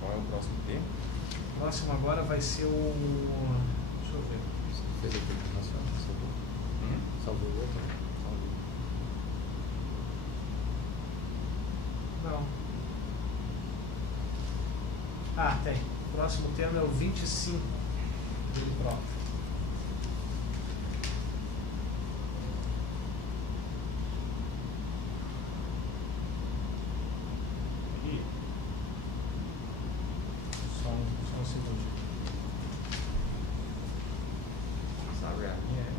Qual é o próximo termo? O próximo agora vai ser o. Deixa eu ver. Fez aqui na nacional, salvou. Salvou o outro? Salvou. Não. Ah, tem. O próximo tema é o 25 dele próprio. E Só um segundinho. sabe a minha é.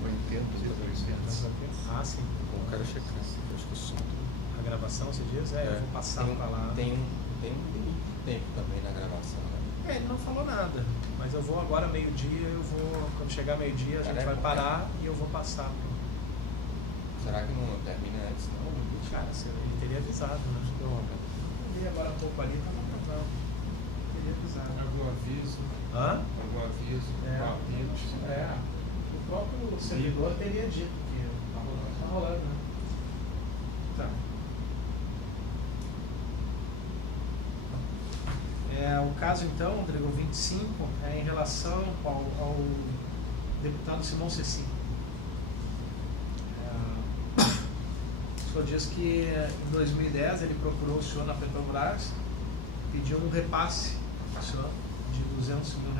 Foi em tempos recentes. Ah, sim. O cara checando, acho que o som. A gravação, você diz? Eu vou passar para lá. Tem um limite de tempo também na gravação, né? Ele não falou nada, mas eu vou agora meio-dia, quando chegar meio-dia a gente vai parar e eu vou passar pro... Será que não termina antes, não? Cara, ele teria avisado, né? Eu vi agora um pouco ali, tá atrasado. Teria avisado. Algum aviso? Hã? Algum aviso? É. Um apito? O próprio servidor teria dito que tá rolando. Tá rolando, né? Tá. O caso, então, Rodrigo, 25, é em relação ao deputado Simão Cecim. O senhor diz que em 2010 ele procurou o senhor na Petrobras, pediu um repasse ao senhor de R$200 mil. O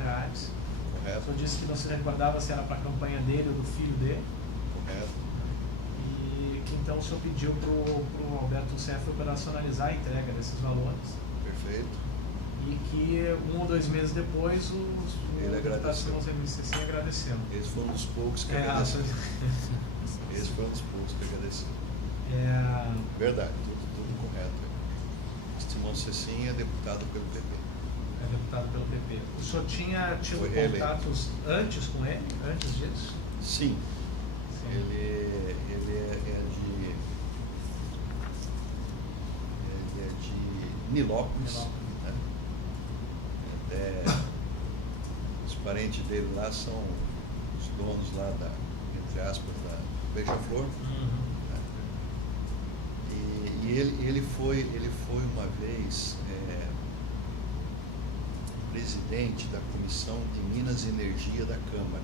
Correto, senhor disse que não se recordava se era para a campanha dele ou do filho dele. correto. E que então o senhor pediu para o Alberto Cef operacionalizar a entrega desses valores. Perfeito. E que 1 ou 2 meses depois o Ele deputado agradeceu. Simão Cecim agradeceu. Esse foi um dos poucos que agradeceu. Esse foi um dos poucos que agradeceu. Verdade, tudo correto. Simão Cecim é deputado pelo PP. É deputado pelo PP. O senhor tinha tido Foi reeleito. contatos antes com ele? Antes disso? Sim, ele é de Nilópolis. Né? Os parentes dele lá são os donos lá da, entre aspas, da Beija-Flor. Né? E ele foi uma vez presidente da Comissão de Minas e Energia da Câmara.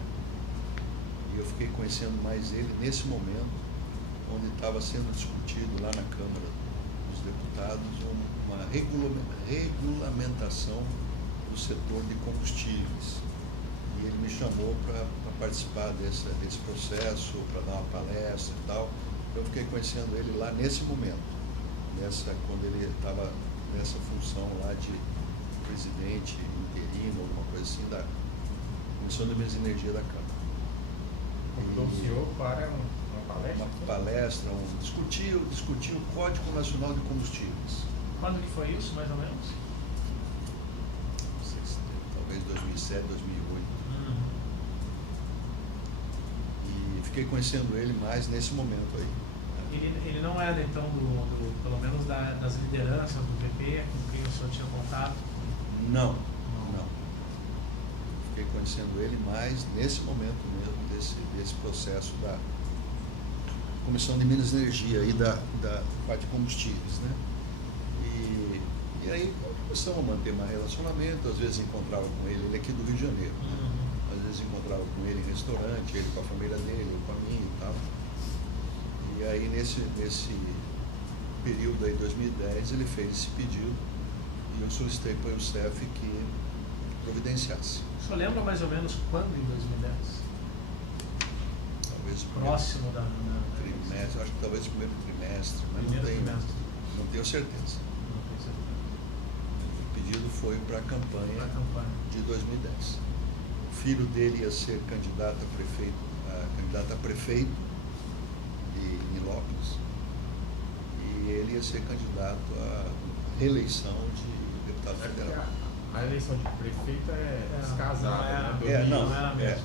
E eu fiquei conhecendo mais ele nesse momento, onde estava sendo discutido lá na Câmara dos Deputados uma regulamentação do setor de combustíveis. E ele me chamou para participar desse processo, para dar uma palestra e tal. Eu fiquei conhecendo ele lá nesse momento, quando ele estava nessa função lá de presidente interino, alguma coisa assim, da Comissão de Minas e Energia da Câmara. Convidou o senhor para uma palestra? Uma palestra, discutir o Código Nacional de Combustíveis. Quando que foi isso, mais ou menos? Não sei se talvez 2007, 2008. E fiquei conhecendo ele mais nesse momento aí. Ele não era, então, pelo menos das lideranças do PP com quem o senhor tinha contato? Não. Fiquei conhecendo ele mais nesse momento mesmo, desse processo da Comissão de Minas e Energia e da parte de combustíveis, né? E aí começamos a manter mais relacionamento, às vezes encontrava com ele aqui do Rio de Janeiro, né? Às vezes encontrava com ele em restaurante, ele com a família dele, eu com a minha e tal. E aí, nesse período aí, 2010, ele fez esse pedido e eu solicitei para o Youssef que providenciasse. O senhor lembra mais ou menos quando em 2010? Talvez o Próximo da trimestre, acho que talvez o primeiro trimestre, mas Primeiro trimestre. não tenho certeza. Não tenho certeza. O pedido foi para a Pra campanha campanha. de 2010. O filho dele ia ser candidato a prefeito de Nilópolis e ele ia ser candidato à reeleição de deputado federal. A eleição de prefeito é descasada, não né? era. Não era mesmo.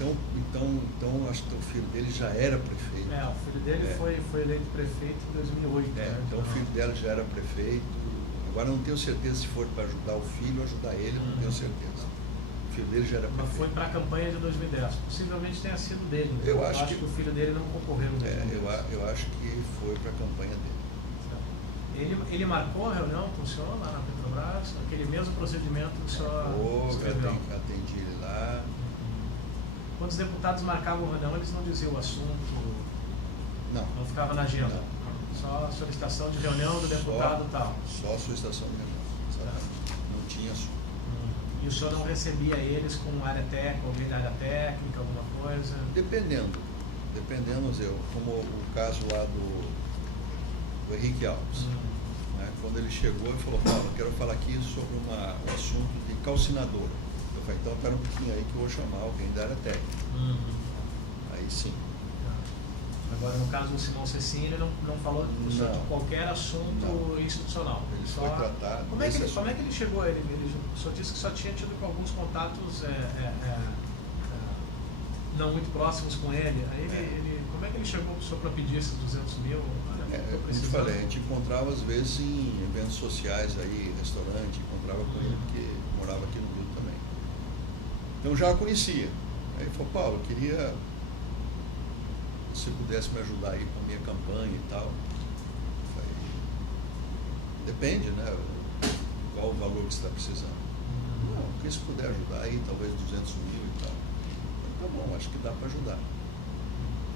Então acho que o filho dele já era prefeito. O filho dele foi eleito prefeito em 2008. né? Então o filho dela já era prefeito. Agora não tenho certeza se for para ajudar o filho ou ajudar ele, não tenho certeza. O filho dele já era Mas foi prefeito. para a campanha de 2010. Possivelmente tenha sido dele. Então Eu acho que que o filho dele não concorreu no 2010. Eu acho que foi para a campanha dele. Ele marcou a reunião com o senhor lá na Petrobras? Aquele mesmo procedimento que o senhor escreveu? Atendi ele lá. Quando os deputados marcavam a reunião, eles não diziam o assunto, Não. não ficava na agenda. Não. Só solicitação de reunião do deputado e tal. Só a solicitação de reunião. Exatamente. Não tinha assunto. E o senhor não recebia eles com área técnica, alguém da área técnica, alguma coisa? Dependendo, como o caso lá do Henrique Alves. Né? Quando ele chegou, ele falou: Paulo, eu quero falar aqui sobre um assunto de calcinadora. Eu falei: então espera um pouquinho aí que eu vou chamar alguém da área técnica. Aí sim. Agora, no caso do Simão Cecim, ele não falou de qualquer assunto institucional. Ele foi tratado. Como é que ele chegou? O senhor disse que só tinha tido alguns contatos não muito próximos com ele. Aí como é que ele chegou para o senhor para pedir esses 200 mil? Como eu te falei, a gente encontrava às vezes em eventos sociais aí, restaurante, encontrava com ele porque morava aqui no Rio também. Então já a conhecia. Aí ele falou: Paulo, eu queria se você pudesse me ajudar aí com a minha campanha e tal. Eu falei: depende, né? Qual o valor que você está precisando? Não, porque se puder ajudar aí, talvez 200 mil e tal. Tá bom, acho que dá para ajudar.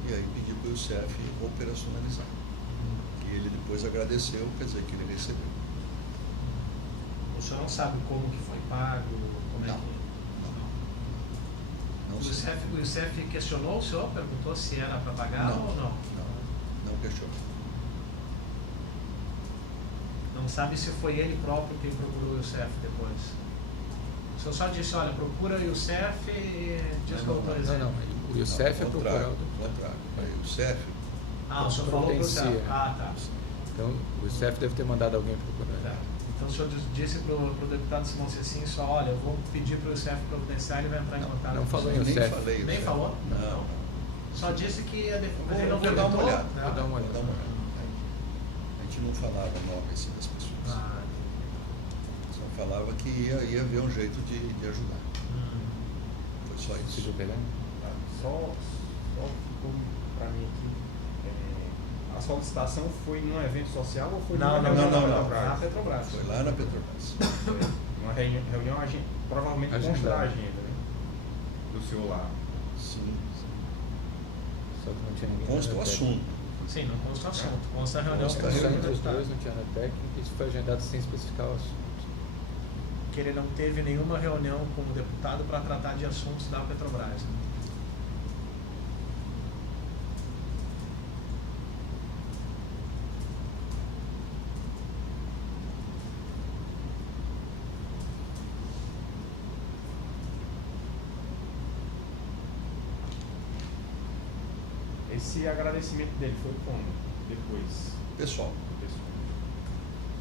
E aí pedi para o Youssef operacionalizar. E ele depois agradeceu, quer dizer que ele recebeu. O senhor não sabe como que foi pago? Como é que... Não O sei. Youssef questionou o senhor? Perguntou se era para pagar ou não? Não questionou. Não sabe se foi ele próprio quem procurou o Youssef depois? O senhor só disse: olha, procura o Youssef e diz que eu autorizei. Não. O Youssef é procurado. Contrário. O Youssef. O senhor falou para o Youssef. Providencia. Tá. Então, o Youssef deve ter mandado alguém procurar. Então o senhor disse para o deputado Simão Cecim só: olha, eu vou pedir para o Youssef providenciar, ele vai entrar em contato. Não falou em Nem Youssef. falei. Nem Youssef. falou? Não. Só disse que ia Mas ele não vou dar uma perguntou? olhada. Vou dar uma olhada. A gente não falava nome assim das pessoas. Só falava que ia ver um jeito de ajudar. Foi só Se isso. do Pelé? Só ficou para mim aqui. A solicitação foi num evento social ou foi numa reunião da Petrobras? Na Petrobras. Foi lá na Petrobras. Uma reunião provavelmente Agendada. consta a agenda, né? Do senhor lá. Sim. Só que não tinha ninguém. Consta o assunto. Sim, não consta o assunto. Consta a reunião Consta com a o Só reunião. entre os deputado. dois não tinha nada técnico, isso foi agendado sem especificar o assunto. Que ele não teve nenhuma reunião com o deputado para tratar de assuntos da Petrobras. Né? Esse agradecimento dele foi como? Depois. Pessoal.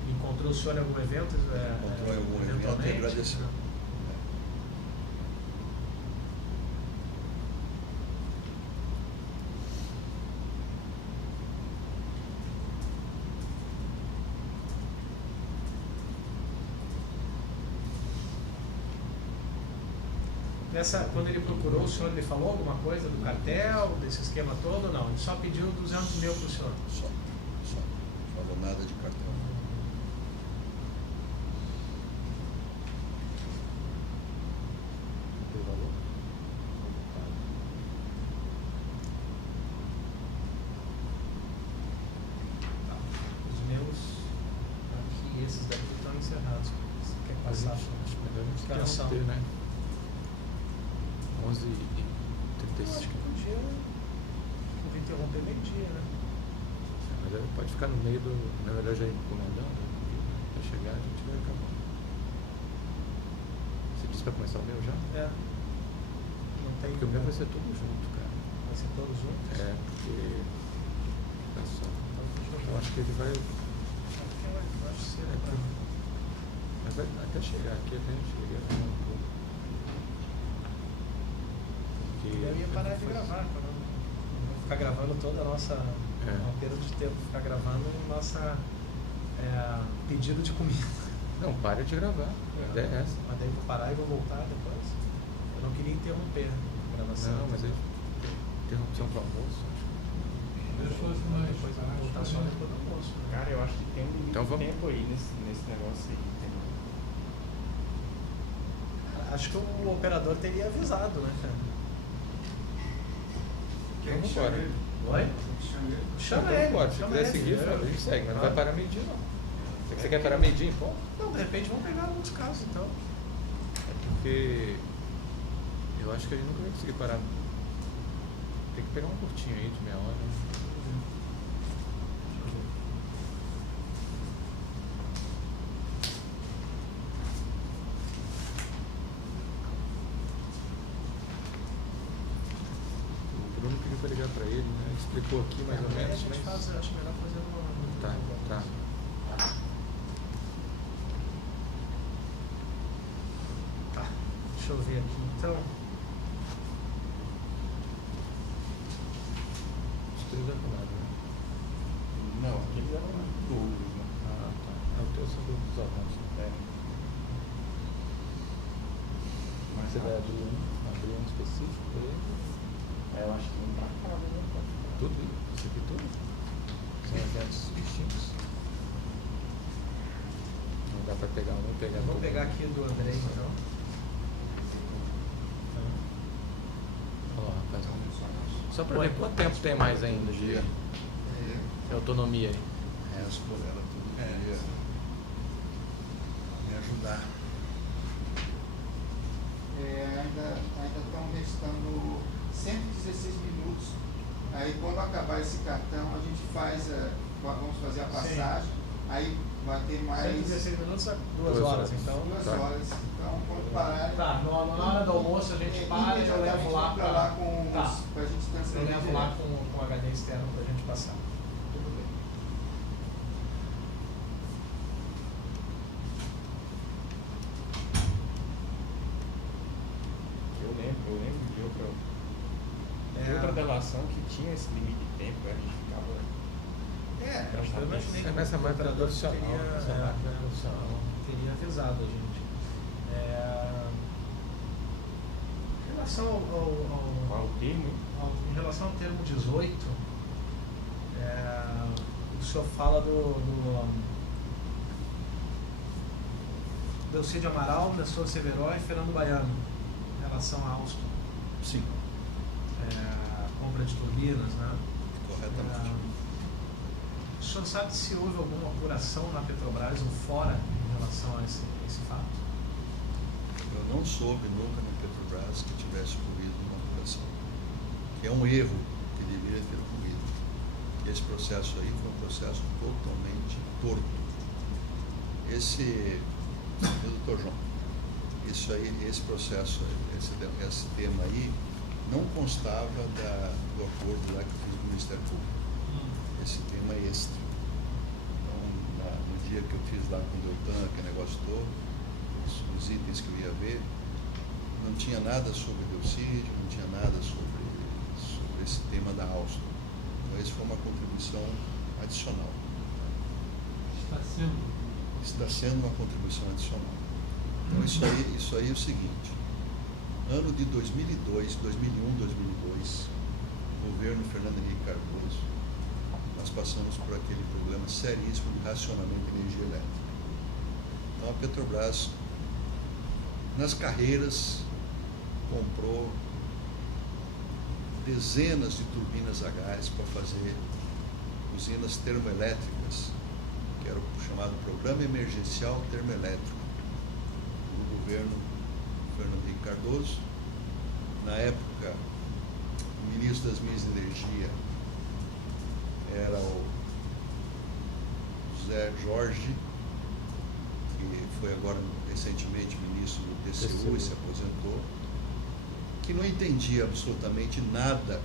Encontrou o senhor em algum evento? Encontrou em algum evento e eventualmente? agradeceu. Quando ele procurou o senhor, ele falou alguma coisa do cartel, desse esquema todo ou não? Ele só pediu 200 mil para o senhor. Só. Não falou nada de cartão. Não tem valor? manutenção. interromper, né? Eu acho 11h35. que podia interromper meio-dia, né? Mas aí pode ficar no meio do. Na verdade, já encomendando. Para chegar, a gente vai acabar. Você disse para começar o meu já? É. Não tem. Porque o meu vai ser tudo junto, cara. Vai ser todos juntos? É, porque. Olha só. Eu acho que ele vai. Eu acho que seria pra... Mas vai até chegar aqui, até a gente chega um pouco. Porque Eu ia parar de gravar, para não ficar gravando toda a nossa. Uma perda de tempo ficar gravando nossa pedido de comida. Não, pare de gravar. A ideia é essa. Mas daí eu vou parar e vou voltar depois. Eu não queria interromper a gravação. Não, mas aí. Interrupção para o almoço. Depois Depois eu vou voltar só depois do almoço. Né? Cara, eu acho que tem um limite Então vamos. de tempo aí nesse negócio aí. Entendeu? Acho que o operador teria avisado, né, cara? Vamos embora. Oi? Chama ele. Embora. Se chama quiser ele. seguir, a gente segue, mas não vai parar meio-dia, não. Você quer parar meio-dia em ponto? Não, de repente vamos pegar alguns casos, então. É porque eu acho que a gente nunca vai conseguir parar. Tem que pegar um curtinho aí de meia hora. O Bruno pediu para ligar para ele, né? Ele explicou aqui mais ou Aí menos, a gente mas... faz, acho melhor fazer no... Tá. Tá, deixa eu ver aqui, então. Os três arrumados, né? Não, aqueles eram dúvidas, né? Ah, tá. É o teu sobre os avanços. Você vai abrir um específico para ele? Eu acho que não pra cá, né? Tudo? Isso aqui tudo? São eventos distintos. Não dá para pegar um e pegar Eu vou todo pegar mundo. aqui do Andrei, então. Olha lá, rapaz. Só para ver quanto tempo tem mais ainda de autonomia aí. Resto ela todo dia me ajudar. Ainda estão restando 116 minutos. Aí quando acabar esse cartão, a gente vamos fazer a passagem. Aí vai ter mais 116 minutos a 2 2 horas, horas. então. 2 Tá. horas. Então, quando parar, Tá, na hora do almoço a gente para e eu levo lá pra lá com Tá. pra gente Eu transferir. levo lá com o HD externo pra gente passar. Tudo bem. Eu lembro de outra delação que tinha esse limite de tempo, a gente ficava. Acho que eu imaginei que Nessa o máquina operador profissional, teria, nessa máquina profissional. teria avisado a gente. Em relação Qual o termo, hein? em relação ao termo 18, o senhor fala do Delcídio Amaral, Nestor Severo e Fernando Baiano, em relação a Alstom, Sim, compra de turbinas, né? corretamente. O senhor sabe se houve alguma apuração na Petrobras ou fora em relação a esse fato? Eu não soube nunca na Petrobras que tivesse ocorrido uma apuração. Que é um erro que deveria ter ocorrido. Esse processo aí foi um processo totalmente torto. Meu doutor João, esse processo, esse tema aí, não constava do acordo lá que eu fiz com o Ministério Público. Esse tema é extra. Então, no dia que eu fiz lá com o Deltan, aquele negócio todo, os itens que eu ia ver, não tinha nada sobre Delcídio, não tinha nada sobre esse tema da Alstom. Então, essa foi uma contribuição adicional. Está sendo uma contribuição adicional. Então, isso aí é o seguinte: ano de 2002, 2001, 2002, governo Fernando Henrique Cardoso, nós passamos por aquele problema seríssimo de racionamento de energia elétrica. Então a Petrobras, nas carreiras, comprou dezenas de turbinas a gás para fazer usinas termoelétricas, que era o chamado Programa Emergencial Termoelétrico do governo Cardoso. Na época, o ministro das Minas e Energia era o José Jorge, que foi agora recentemente ministro do TCU e se aposentou, que não entendia absolutamente nada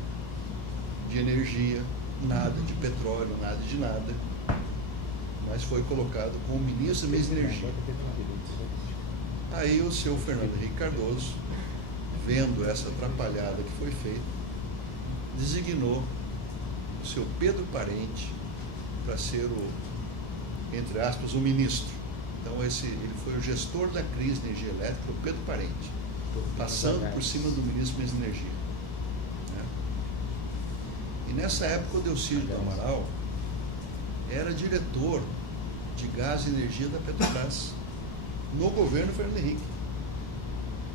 de energia, nada de petróleo, nada de nada, mas foi colocado como ministro da Minas e Energia. Aí o seu Fernando Henrique Cardoso, vendo essa atrapalhada que foi feita, designou o seu Pedro Parente para ser o, entre aspas, o ministro. Então ele foi o gestor da crise de energia elétrica, o Pedro Parente, passando por cima do ministro da Minas e Energia. Né? E nessa época o Delcídio do Amaral era diretor de gás e energia da Petrobras, no governo Fernando Henrique.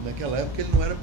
Naquela época ele não era